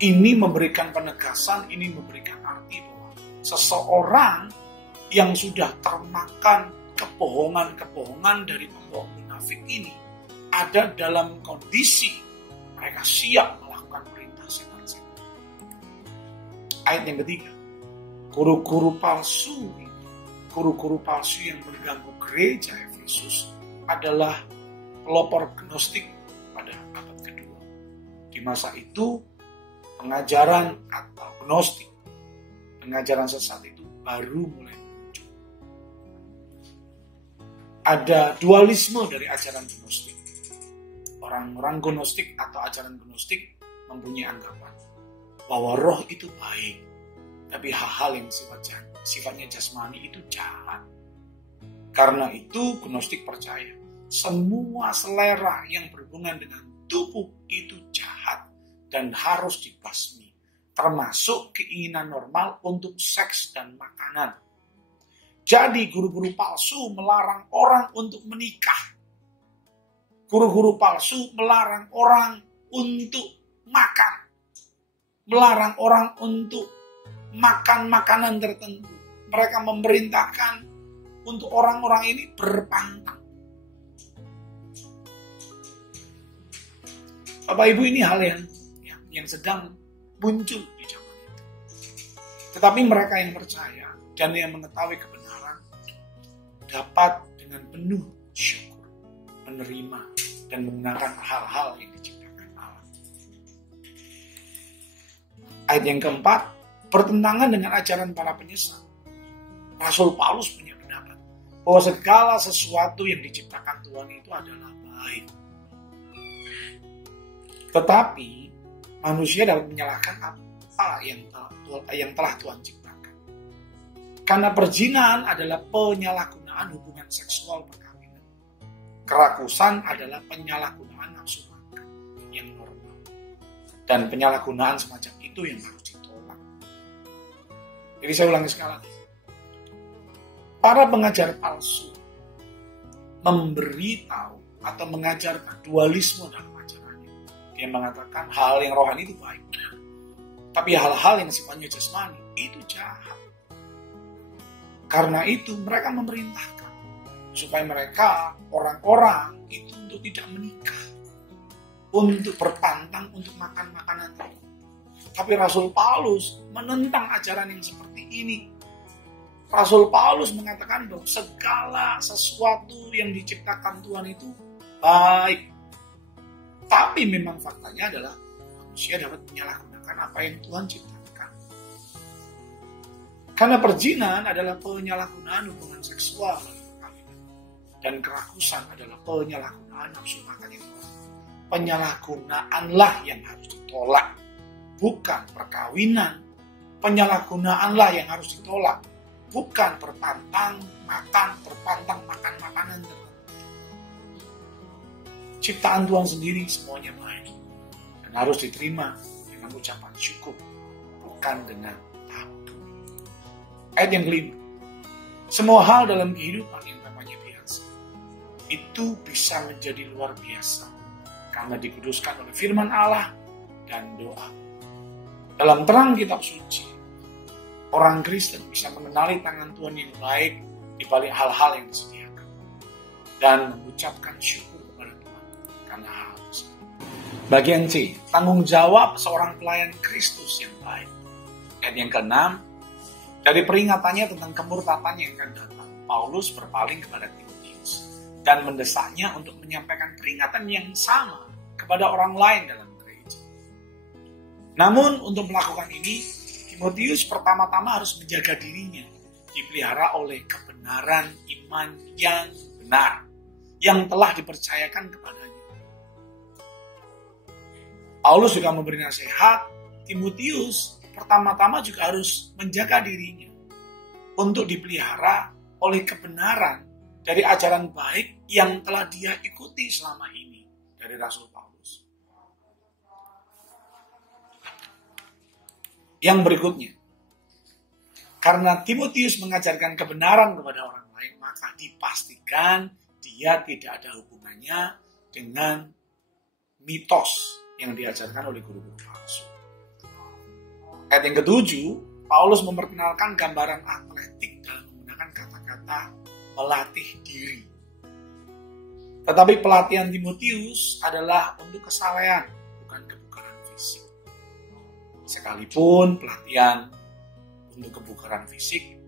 Ini memberikan penegasan, ini memberikan arti bahwa seseorang yang sudah termakan kebohongan-kebohongan dari pembohong munafik ini ada dalam kondisi mereka siap melakukan perintah setan-setan. Ayat yang ketiga, guru-guru palsu yang mengganggu gereja Efesus adalah pelopor gnostik pada abad kedua. Di masa itu, pengajaran atau gnostik, pengajaran sesat itu baru mulai muncul. Ada dualisme dari ajaran gnostik. Orang-orang gnostik atau ajaran gnostik mempunyai anggapan bahwa roh itu baik, tapi hal-hal yang sifatnya jasmani itu jahat. Karena itu gnostik percaya semua selera yang berhubungan dengan tubuh itu jahat dan harus dibasmi, termasuk keinginan normal untuk seks dan makanan. Jadi guru-guru palsu melarang orang untuk menikah. Guru-guru palsu melarang orang untuk makan. Melarang orang untuk makan makanan tertentu. Mereka memerintahkan untuk orang-orang ini berpantang. Bapak Ibu, ini hal yang sedang muncul di zaman itu. Tetapi mereka yang percaya dan yang mengetahui kebenaran dapat dengan penuh syukur menerima dan menggunakan hal-hal yang diciptakan Allah. Ayat yang keempat, bertentangan dengan ajaran para penyesat. Rasul Paulus punya pendapat bahwa segala sesuatu yang diciptakan Tuhan itu adalah baik. Tetapi manusia dapat menyalahkan apa yang telah Tuhan ciptakan. Karena perzinahan adalah penyalahgunaan hubungan seksual perkawinan. Kerakusan adalah penyalahgunaan nafsu makan yang normal. Dan penyalahgunaan semacam itu yang harus ditolak. Jadi saya ulangi sekali lagi. Para pengajar palsu memberitahu atau mengajarkan dualisme dalam ajarannya. Dia mengatakan hal yang rohani itu baik. Tapi hal-hal yang sifatnya jasmani itu jahat. Karena itu mereka memerintahkan supaya mereka, orang-orang itu untuk tidak menikah. Untuk berpantang untuk makan makanan tertentu. Tapi Rasul Paulus menentang ajaran yang seperti ini. Rasul Paulus mengatakan bahwa segala sesuatu yang diciptakan Tuhan itu baik. Tapi memang faktanya adalah manusia dapat menyalahgunakan apa yang Tuhan ciptakan. Karena perzinahan adalah penyalahgunaan hubungan seksual dan kerakusan adalah penyalahgunaan nafsu makan yang normal. Penyalahgunaanlah yang harus ditolak, bukan perkawinan. Penyalahgunaanlah yang harus ditolak, bukan terpantang makan makanan tertentu. Ciptaan Tuhan sendiri semuanya baik dan harus diterima dengan ucapan syukur, bukan dengan tahu. Ayat yang kelima, semua hal dalam kehidupan yang namanya biasa itu bisa menjadi luar biasa karena dikuduskan oleh firman Allah dan doa. Dalam terang kitab suci, orang Kristen bisa mengenali tangan Tuhan yang baik di balik hal-hal yang disediakan dan mengucapkan syukur kepada Tuhan karena hal tersebut. Bagian C, tanggung jawab seorang pelayan Kristus yang baik. Ayat yang ke-6, dari peringatannya tentang kemurtatan yang akan datang, Paulus berpaling kepada Timotius dan mendesaknya untuk menyampaikan peringatan yang sama kepada orang lain dalam gereja. Namun untuk melakukan ini, Timotius pertama-tama harus menjaga dirinya, dipelihara oleh kebenaran iman yang benar, yang telah dipercayakan kepadanya. Paulus juga memberi nasihat, Timotius pertama-tama juga harus menjaga dirinya untuk dipelihara oleh kebenaran dari ajaran baik yang telah dia ikuti selama ini dari Rasul Paulus. Yang berikutnya, karena Timotius mengajarkan kebenaran kepada orang lain, maka dipastikan dia tidak ada hubungannya dengan mitos yang diajarkan oleh guru-guru palsu. Ayat yang ke-7, Paulus memperkenalkan gambaran atletik dalam menggunakan kata-kata melatih diri. Tetapi pelatihan Timotius adalah untuk kesalehan, bukan kebugaran fisik. Sekalipun pelatihan untuk kebugaran fisik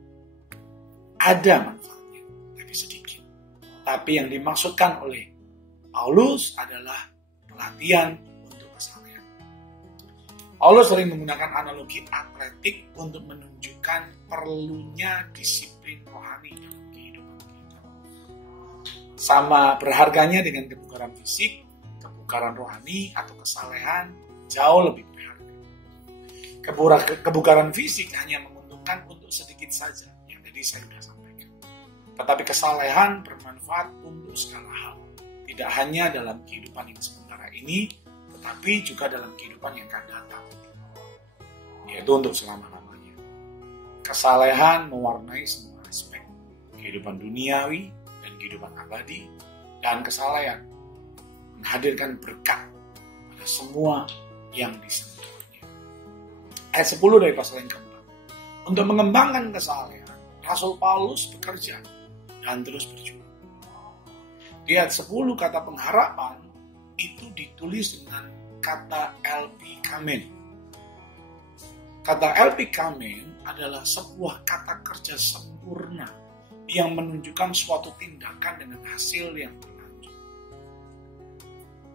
ada manfaatnya, tapi sedikit. Tapi yang dimaksudkan oleh Paulus adalah pelatihan untuk kesalehan. Paulus sering menggunakan analogi atletik untuk menunjukkan perlunya disiplin rohani dalam kehidupan kita. Sama berharganya dengan kebugaran fisik, kebugaran rohani atau kesalehan jauh lebih berharga. Kebugaran fisik hanya menguntungkan untuk sedikit saja, yang tadi saya sudah sampaikan. Tetapi kesalehan bermanfaat untuk segala hal, tidak hanya dalam kehidupan yang sementara ini, tetapi juga dalam kehidupan yang akan datang, yaitu untuk selama-lamanya. Kesalehan mewarnai semua aspek kehidupan duniawi dan kehidupan abadi, dan kesalehan menghadirkan berkat pada semua yang disentuhnya. Ayat 10 dari pasal yang keempat. Untuk mengembangkan kesalehan, Rasul Paulus bekerja dan terus berjuang. Di ayat 10 kata pengharapan itu ditulis dengan kata LP Kamen. Kata LP Kamen adalah sebuah kata kerja sempurna yang menunjukkan suatu tindakan dengan hasil yang berlanjut.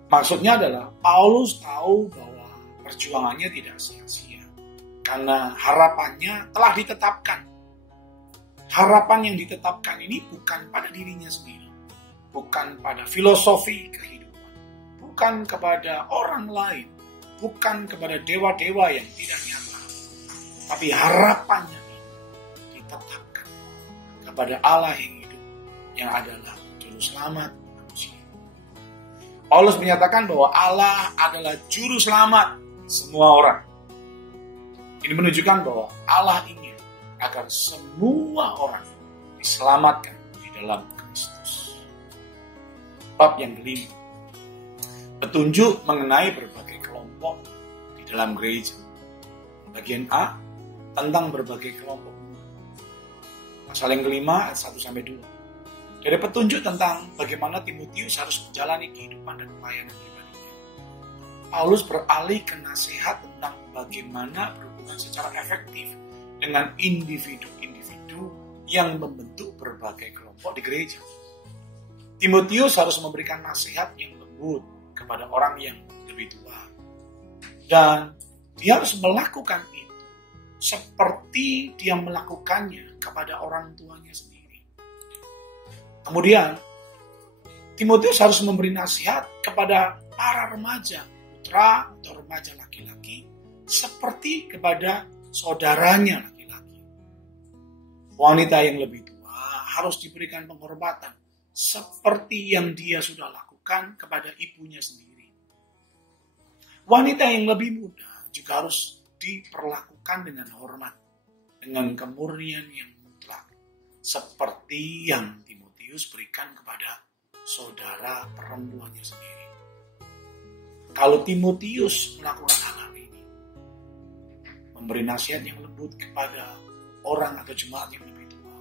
Maksudnya adalah Paulus tahu bahwa perjuangannya tidak sia-sia karena harapannya telah ditetapkan. Harapan yang ditetapkan ini bukan pada dirinya sendiri, bukan pada filosofi kehidupan, bukan kepada orang lain, bukan kepada dewa-dewa yang tidak nyata, tapi harapannya ditetapkan kepada Allah yang hidup, yang adalah juru selamat manusia. Paulus menyatakan bahwa Allah adalah juru selamat semua orang. Ini menunjukkan bahwa Allah ingin agar semua orang diselamatkan di dalam Kristus. Bab yang kelima, petunjuk mengenai berbagai kelompok di dalam gereja. Bagian A, tentang berbagai kelompok. Pasal yang kelima, ayat 1-2. Dari petunjuk tentang bagaimana Timotius harus menjalani kehidupan dan pelayanan pribadinya, Paulus beralih ke nasihat tentang bagaimana berhubungan secara efektif dengan individu-individu yang membentuk berbagai kelompok di gereja. Timotius harus memberikan nasihat yang lembut kepada orang yang lebih tua. Dan dia harus melakukan itu seperti dia melakukannya kepada orang tuanya sendiri. Kemudian, Timotius harus memberi nasihat kepada para remaja, putra atau remaja laki-laki, seperti kepada saudaranya laki-laki. Wanita yang lebih tua harus diberikan penghormatan seperti yang dia sudah lakukan kepada ibunya sendiri. Wanita yang lebih muda juga harus diperlakukan dengan hormat, dengan kemurnian yang mutlak, seperti yang Timotius berikan kepada saudara perempuannya sendiri. Kalau Timotius melakukan hal ini, memberi nasihat yang lembut kepada orang atau jemaat yang lebih tua,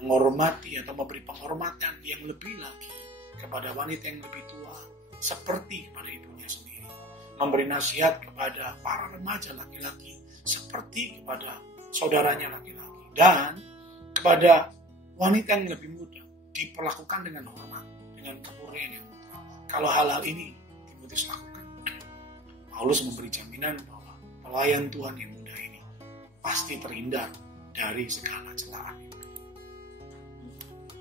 menghormati atau memberi penghormatan yang lebih lagi kepada wanita yang lebih tua, seperti kepada ibunya sendiri, memberi nasihat kepada para remaja laki-laki, seperti kepada saudaranya laki-laki, dan kepada wanita yang lebih muda diperlakukan dengan hormat, dengan kemurnian yang mutlak. Kalau hal-hal ini Timotius lakukan, Paulus memberi jaminan bahwa pelayan Tuhan yang muda ini pasti terhindar dari segala celaan.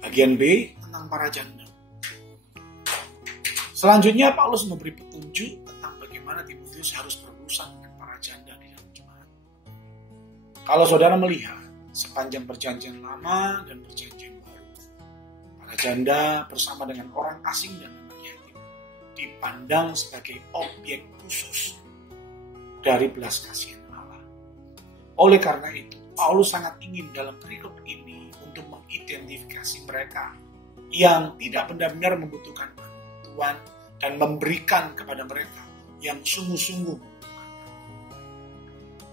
Bagian B tentang para janda. Selanjutnya Paulus memberi petunjuk tentang bagaimana Timotius harus berurusan dengan para janda di dalam jemaat. Kalau saudara melihat sepanjang perjanjian lama dan perjanjian baru, para janda bersama dengan orang asing dan anak yatim dipandang sebagai objek khusus dari belas kasihan Allah. Oleh karena itu, Paulus sangat ingin dalam perikop ini untuk mengidentifikasi mereka yang tidak benar-benar membutuhkan bantuan dan memberikan kepada mereka yang sungguh-sungguh membutuhkan.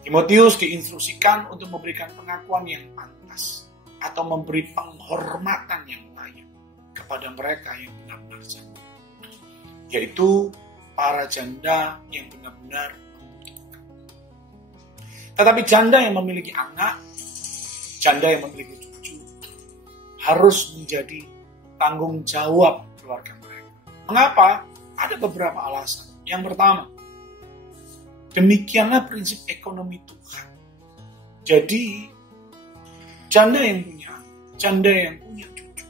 Timotius diinstruksikan untuk memberikan pengakuan yang pantas atau memberi penghormatan yang layak kepada mereka yang benar-benar janda, yaitu para janda yang benar-benar membutuhkan. Tetapi janda yang memiliki anak, janda yang memiliki cucu, harus menjadi tanggung jawab keluarga mereka. Mengapa? Ada beberapa alasan. Yang pertama, demikianlah prinsip ekonomi Tuhan. Jadi, janda yang punya anak, janda yang punya cucu,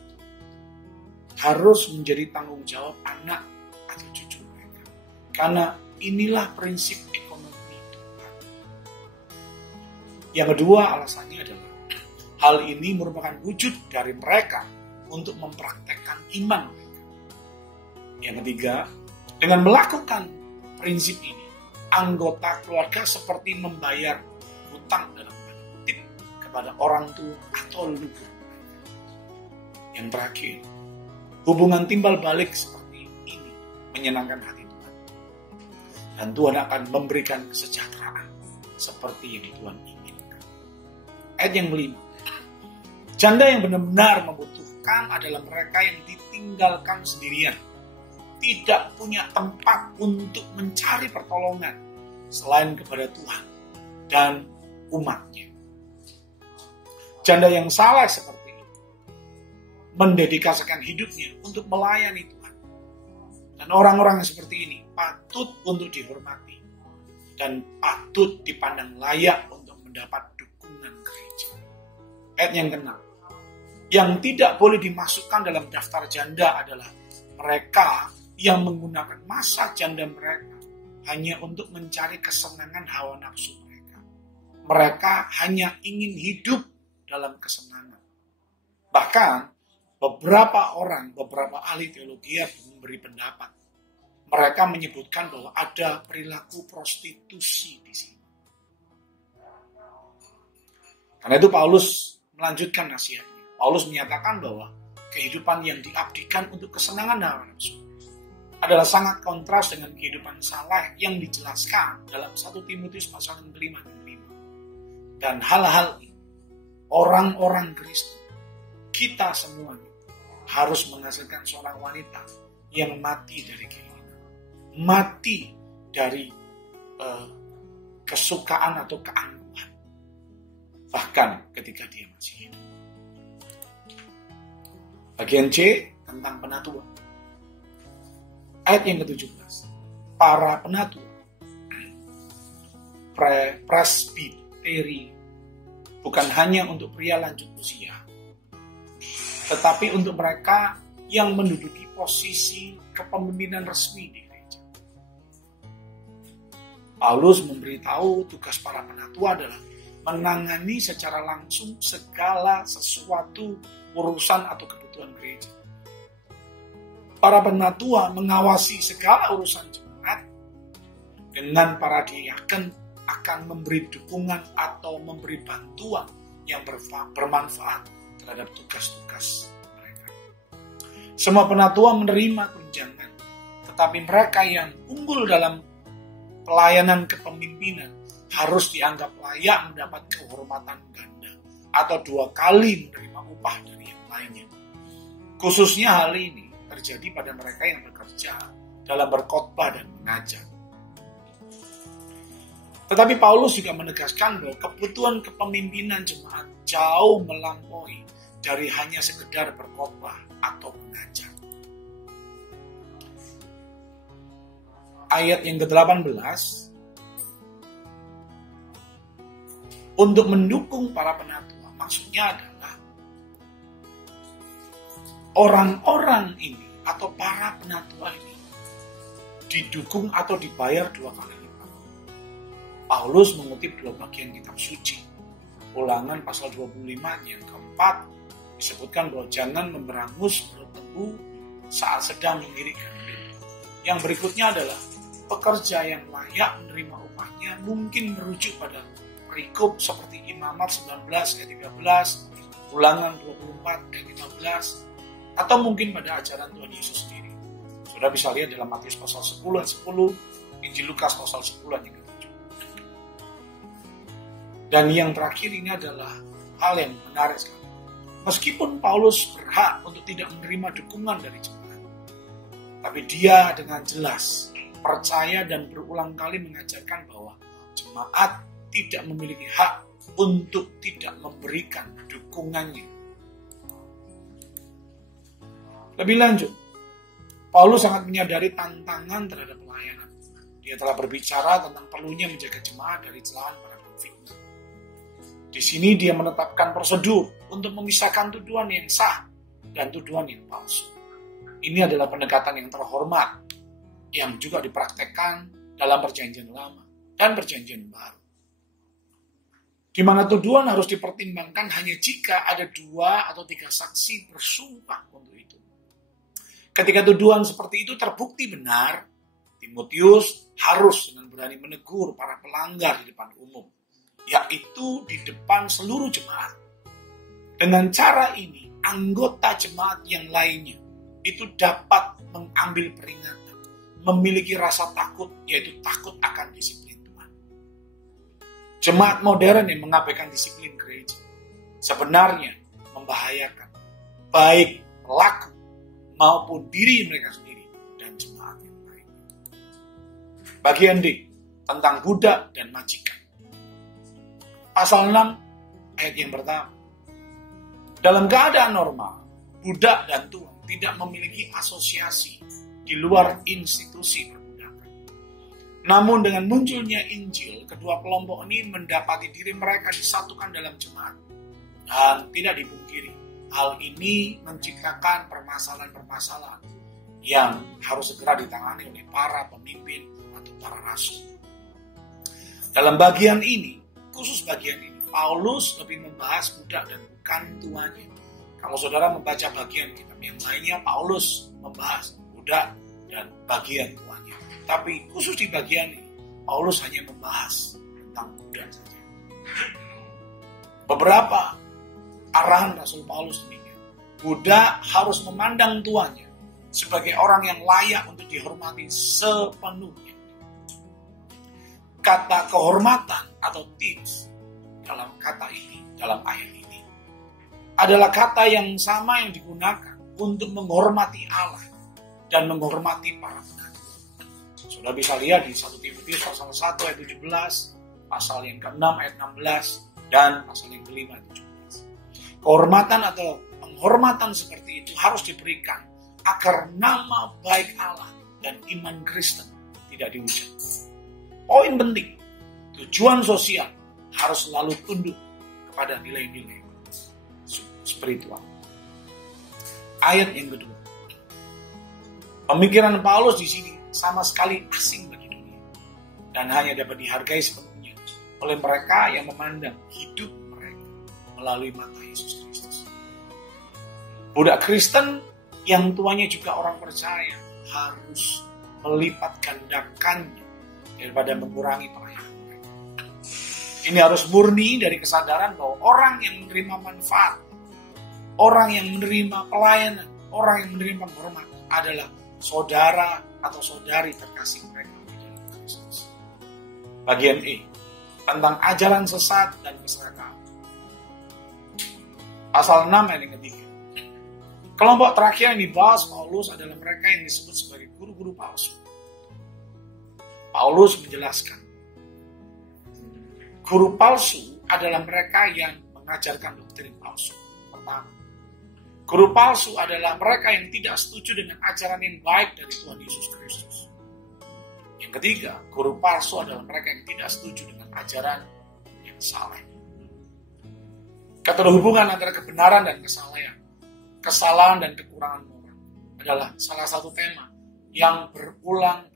harus menjadi tanggung jawab anak atau cucu mereka. Karena inilah prinsip ekonomi Tuhan. Yang kedua alasannya adalah, hal ini merupakan wujud dari mereka untuk mempraktekkan iman mereka. Yang ketiga, dengan melakukan prinsip ini, anggota keluarga seperti membayar hutang dalam tanda kutip kepada orang tua atau leluhur. Yang terakhir, hubungan timbal balik seperti ini menyenangkan hati Tuhan. Dan Tuhan akan memberikan kesejahteraan seperti yang Tuhan inginkan. Ayat yang kelima, janda yang benar-benar membutuhkan adalah mereka yang ditinggalkan sendirian, tidak punya tempat untuk mencari pertolongan selain kepada Tuhan dan umatnya. Janda yang salah seperti ini mendedikasikan hidupnya untuk melayani Tuhan. Dan orang-orang yang seperti ini patut untuk dihormati dan patut dipandang layak untuk mendapat dukungan gereja. Ayat yang ke-6, yang tidak boleh dimasukkan dalam daftar janda adalah mereka yang menggunakan masa janda mereka hanya untuk mencari kesenangan hawa nafsu mereka. Mereka hanya ingin hidup dalam kesenangan. Bahkan beberapa ahli teologi memberi pendapat. Mereka menyebutkan bahwa ada perilaku prostitusi di sini. Karena itu Paulus melanjutkan nasihatnya. Paulus menyatakan bahwa kehidupan yang diabdikan untuk kesenangan hawa nafsu adalah sangat kontras dengan kehidupan saleh yang dijelaskan dalam 1 Timotius pasal 5 dan 5. Dan hal-hal ini, orang-orang Kristen, kita semuanya harus menghasilkan seorang wanita yang mati dari keinginan, mati dari kesukaan atau keangkuhan, bahkan ketika dia masih hidup. Bagian C tentang penatua. Ayat yang ke-17. Para penatua, presbiteri, bukan hanya untuk pria lanjut usia, tetapi untuk mereka yang menduduki posisi kepemimpinan resmi di gereja. Paulus memberitahu tugas para penatua adalah menangani secara langsung segala sesuatu urusan atau kebutuhan gereja. Para penatua mengawasi segala urusan jemaat dengan para diaken akan memberi dukungan atau memberi bantuan yang bermanfaat terhadap tugas-tugas mereka. Semua penatua menerima tunjangan, tetapi mereka yang unggul dalam pelayanan kepemimpinan harus dianggap layak mendapat kehormatan ganda atau 2 kali menerima upah dari yang lainnya. Khususnya hal ini terjadi pada mereka yang bekerja dalam berkhotbah dan mengajar. Tetapi Paulus juga menegaskan bahwa kebutuhan kepemimpinan jemaat jauh melampaui dari hanya sekedar berkhotbah atau mengajar. Ayat yang ke-18, untuk mendukung para penatua, maksudnya adalah orang-orang ini atau para penatua ini didukung atau dibayar 2 kali lipat. Paulus mengutip 2 bagian kitab suci. Ulangan pasal 25 yang keempat disebutkan bahwa jangan memberangus menurut lembu saat sedang mengirik gandum. Yang berikutnya adalah pekerja yang layak menerima upahnya mungkin merujuk pada perikop seperti Imamat 19 ayat 13, Ulangan 24 ayat 15, atau mungkin pada ajaran Tuhan Yesus sendiri. Sudah bisa lihat dalam Matius pasal 10 ayat 10, Injil Lukas pasal 10 ayat 7. Dan yang terakhir ini adalah hal yang menarik sekali. Meskipun Paulus berhak untuk tidak menerima dukungan dari jemaat, tapi dia dengan jelas percaya dan berulang kali mengajarkan bahwa jemaat tidak memiliki hak untuk tidak memberikan dukungannya. Lebih lanjut, Paulus sangat menyadari tantangan terhadap pelayanan. Dia telah berbicara tentang perlunya menjaga jemaat dari celahan para pemfitnah. Di sini dia menetapkan prosedur untuk memisahkan tuduhan yang sah dan tuduhan yang palsu. Ini adalah pendekatan yang terhormat yang juga dipraktekkan dalam Perjanjian Lama dan Perjanjian Baru, di mana tuduhan harus dipertimbangkan hanya jika ada 2 atau 3 saksi bersumpah untuk itu. Ketika tuduhan seperti itu terbukti benar, Timotius harus dengan berani menegur para pelanggar di depan umum, yaitu di depan seluruh jemaat. Dengan cara ini, anggota jemaat yang lainnya itu dapat mengambil peringatan, memiliki rasa takut, yaitu takut akan disiplin Tuhan. Jemaat modern yang mengabaikan disiplin gereja sebenarnya membahayakan baik pelaku maupun diri mereka sendiri dan jemaat yang lain. Bagian D, tentang budak dan majikan. Pasal 6 ayat yang pertama. Dalam keadaan normal, budak dan tuan tidak memiliki asosiasi di luar institusi perbudakan. Namun dengan munculnya Injil, kedua kelompok ini mendapati diri mereka disatukan dalam jemaat. Dan tidak dipungkiri, hal ini menciptakan permasalahan-permasalahan yang harus segera ditangani oleh para pemimpin atau para rasul. Dalam bagian ini, khusus bagian ini, Paulus lebih membahas budak dan bukan tuannya. Kalau saudara membaca bagian kitab yang lainnya, Paulus membahas budak dan bagian tuannya. Tapi khusus di bagian ini, Paulus hanya membahas tentang budak saja. Beberapa arahan Rasul Paulus demikian. Budak harus memandang tuannya sebagai orang yang layak untuk dihormati sepenuhnya. Kata kehormatan atau tips dalam kata ini, dalam ayat ini, adalah kata yang sama yang digunakan untuk menghormati Allah dan menghormati para penatua. Sudah bisa lihat di 1 Timotius pasal 1 ayat 17, pasal yang ke-6 ayat 16, dan pasal yang ke-5 ayat 17. Kehormatan atau penghormatan seperti itu harus diberikan agar nama baik Allah dan iman Kristen tidak dihujat. Poin penting, tujuan sosial harus selalu tunduk kepada nilai-nilai spiritual. Ayat yang kedua. Pemikiran Paulus di sini sama sekali asing bagi dunia dan hanya dapat dihargai sepenuhnya oleh mereka yang memandang hidup mereka melalui mata Yesus Kristus. Budak Kristen yang tuanya juga orang percaya harus melipat gandakannya daripada mengurangi pelayanan mereka. Ini harus murni dari kesadaran bahwa orang yang menerima manfaat, orang yang menerima pelayanan, orang yang menerima penghormatan adalah saudara atau saudari terkasih mereka di dalam Kristus. Bagian E, tentang ajaran sesat dan keserakahan. Pasal 6 ayat yang ketiga. Kelompok terakhir yang dibahas Paulus adalah mereka yang disebut sebagai guru-guru palsu. Paulus menjelaskan, guru palsu adalah mereka yang mengajarkan doktrin palsu. Pertama, guru palsu adalah mereka yang tidak setuju dengan ajaran yang baik dari Tuhan Yesus Kristus. Yang ketiga, guru palsu adalah mereka yang tidak setuju dengan ajaran yang salah. Keterhubungan antara kebenaran dan kesalahan dan kekurangan moral adalah salah satu tema yang berulang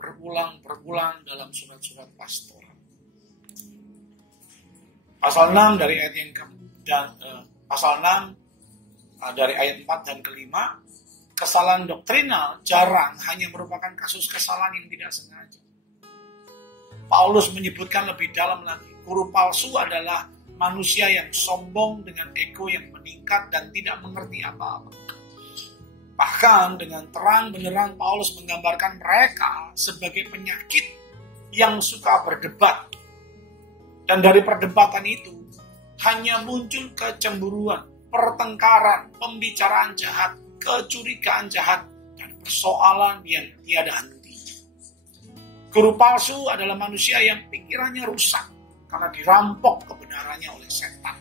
dalam surat-surat pastoral. Pasal 6 dari ayat yang pasal 6 dari ayat 4 dan kelima, kesalahan doktrinal jarang hanya merupakan kasus kesalahan yang tidak sengaja. Paulus menyebutkan lebih dalam lagi, guru palsu adalah manusia yang sombong dengan ego yang meningkat dan tidak mengerti apa-apa. Bahkan dengan terang benderang Paulus menggambarkan mereka sebagai penyakit yang suka berdebat. Dan dari perdebatan itu hanya muncul kecemburuan, pertengkaran, pembicaraan jahat, kecurigaan jahat, dan persoalan yang tiada henti. Guru palsu adalah manusia yang pikirannya rusak karena dirampok kebenarannya oleh setan.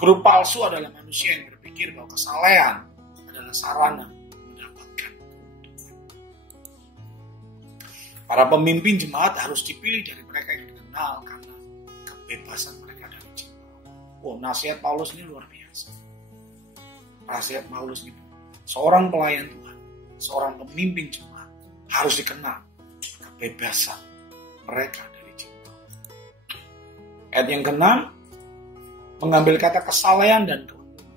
Guru palsu adalah manusia yang berpikir bahwa kesalehan adalah sarana mendapatkan keuntungan. Para pemimpin jemaat harus dipilih dari mereka yang dikenal karena kebebasan mereka dari cinta. Nasihat Paulus ini luar biasa. Nasihat Paulus ini, seorang pelayan Tuhan, seorang pemimpin jemaat harus dikenal kebebasan mereka dari cinta. Ayat yang ke-6 mengambil kata kesalehan dan keuntungan.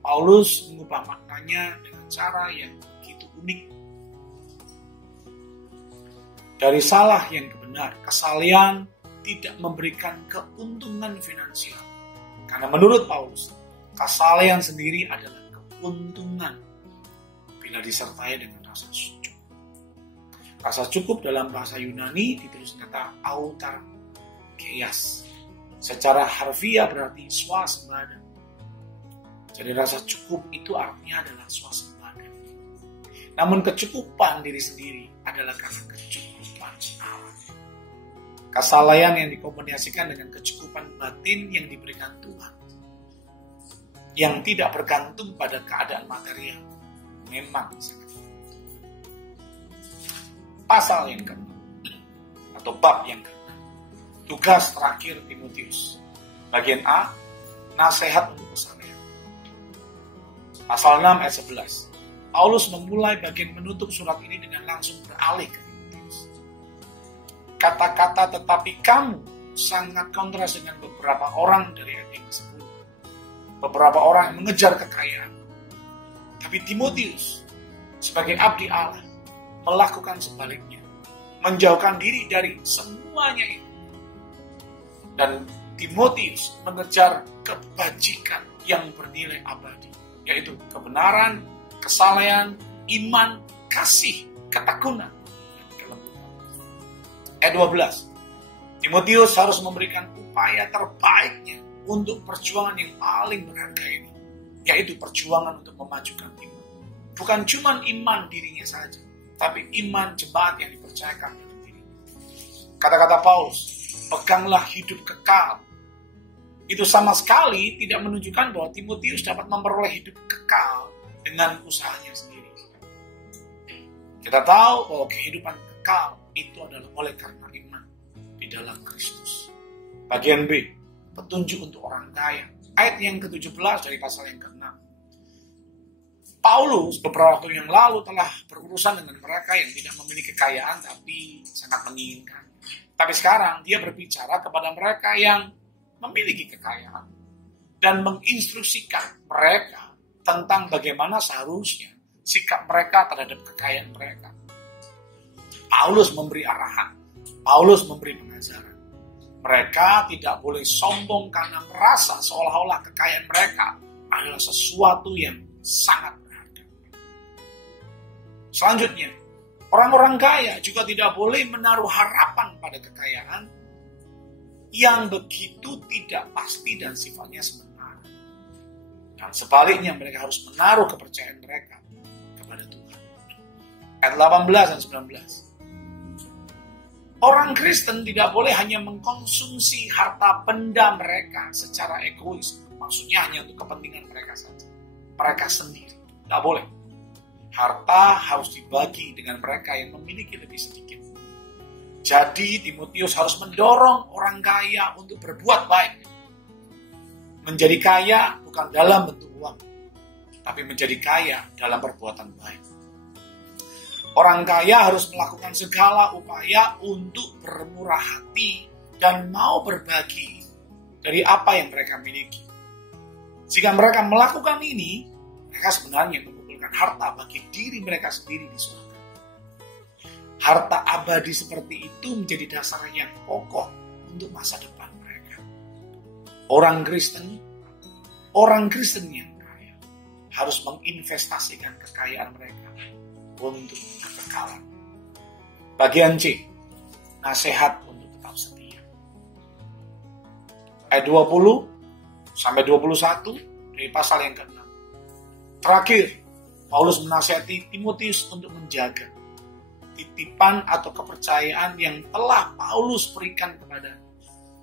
Paulus mengubah maknanya dengan cara yang begitu unik. Dari salah yang ke benar, kesalehan tidak memberikan keuntungan finansial. Karena menurut Paulus, kesalehan sendiri adalah keuntungan bila disertai dengan rasa syukur. Rasa cukup dalam bahasa Yunani ditulis kata autarkeias. Secara harfiah berarti swasembada. Jadi rasa cukup itu artinya adalah swasembada. Namun kecukupan diri sendiri adalah karena kecukupan Allah. Kesalehan yang dikombinasikan dengan kecukupan batin yang diberikan Tuhan, yang tidak bergantung pada keadaan material, memang sangat. Pasal yang ke-6 atau bab yang ke-6, tugas terakhir Timotius. Bagian A, nasihat untuk kesalehan. Pasal 6 ayat 11. Paulus memulai bagian menutup surat ini dengan langsung beralih ke Timotius. Kata-kata tetapi kamu sangat kontras dengan beberapa orang dari ayat yang ke-10. Beberapa orang yang mengejar kekayaan. Tapi Timotius sebagai abdi Allah melakukan sebaliknya, menjauhkan diri dari semuanya itu. Dan Timotius mengejar kebajikan yang bernilai abadi, yaitu kebenaran, kesalehan, iman, kasih, ketekunan, dan kelembutan. Ayat 12. Timotius harus memberikan upaya terbaiknya untuk perjuangan yang paling berharga ini, yaitu perjuangan untuk memajukan iman. Bukan cuma iman dirinya saja, tapi iman jemaat yang dipercayakan dalam diri. Kata-kata Paulus, peganglah hidup kekal. Itu sama sekali tidak menunjukkan bahwa Timotius dapat memperoleh hidup kekal dengan usahanya sendiri. Kita tahu bahwa kehidupan kekal itu adalah oleh karena iman di dalam Kristus. Bagian B, petunjuk untuk orang kaya. Ayat yang ke-17 dari pasal yang ke-6. Paulus beberapa waktu yang lalu telah berurusan dengan mereka yang tidak memiliki kekayaan tapi sangat menginginkan. Tapi sekarang dia berbicara kepada mereka yang memiliki kekayaan dan menginstruksikan mereka tentang bagaimana seharusnya sikap mereka terhadap kekayaan mereka. Paulus memberi arahan, Paulus memberi pengajaran. Mereka tidak boleh sombong karena merasa seolah-olah kekayaan mereka adalah sesuatu yang sangat berharga. Selanjutnya, orang-orang kaya juga tidak boleh menaruh harapan pada kekayaan yang begitu tidak pasti dan sifatnya sementara. Dan sebaliknya mereka harus menaruh kepercayaan mereka kepada Tuhan. Ayat 18 dan 19. Orang Kristen tidak boleh hanya mengkonsumsi harta benda mereka secara egois. Maksudnya hanya untuk kepentingan mereka saja. Mereka sendiri. Tidak boleh. Harta harus dibagi dengan mereka yang memiliki lebih sedikit. Jadi Timotius harus mendorong orang kaya untuk berbuat baik. Menjadi kaya bukan dalam bentuk uang, tapi menjadi kaya dalam perbuatan baik. Orang kaya harus melakukan segala upaya untuk bermurah hati dan mau berbagi dari apa yang mereka miliki. Jika mereka melakukan ini, mereka sebenarnya mengumpulkan harta bagi diri mereka sendiri di surga. Harta abadi seperti itu menjadi dasar yang kokoh untuk masa depan mereka. Orang Kristen yang kaya harus menginvestasikan kekayaan mereka untuk kekekalan. Bagian C, nasihat untuk tetap setia. Ayat 20 sampai 21 dari pasal yang ke-6. Terakhir, Paulus menasihati Timotius untuk menjaga titipan atau kepercayaan yang telah Paulus berikan kepada.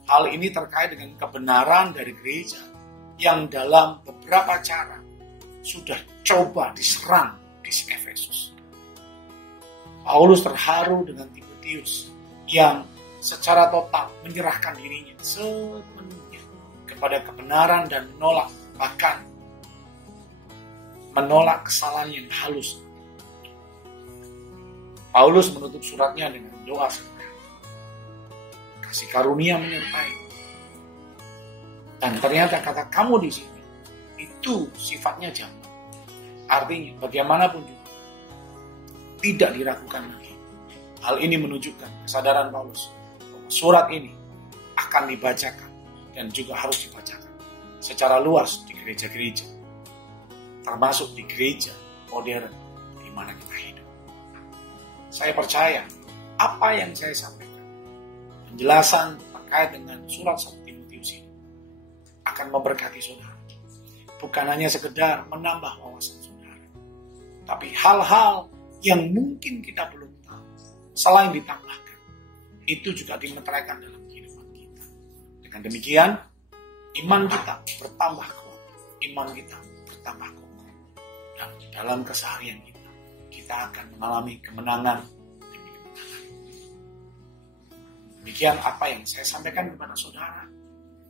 Hal ini terkait dengan kebenaran dari gereja yang dalam beberapa cara sudah coba diserang di Efesus. Paulus terharu dengan Timotius yang secara total menyerahkan dirinya sepenuhnya kepada kebenaran dan menolak kesalahan yang halus. Paulus menutup suratnya dengan doa sebenarnya. Kasih karunia menyertai. Dan ternyata kata kamu di sini itu sifatnya jamak. Artinya bagaimanapun juga tidak diragukan lagi. Hal ini menunjukkan kesadaran Paulus bahwa surat ini akan dibacakan dan juga harus dibacakan secara luas di gereja-gereja, termasuk di gereja modern di mana kita hidup. Saya percaya apa yang saya sampaikan, penjelasan terkait dengan surat 1 Timotius ini akan memberkati saudara. Bukan hanya sekedar menambah wawasan saudara, tapi hal-hal yang mungkin kita belum tahu, selain ditambahkan, itu juga dimeteraikan dalam kehidupan kita. Dengan demikian, iman kita bertambah kuat, iman kita bertambah kokoh. Dan dalam keseharian kita akan mengalami kemenangan demi kemenangan. Demikian apa yang saya sampaikan kepada saudara,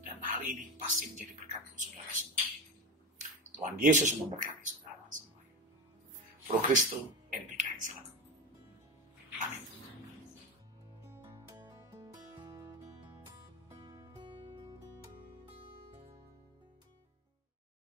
dan hal ini pasti menjadi berkat untuk saudara semua. Tuhan Yesus memberkati saudara semuanya. Pro Christo NB.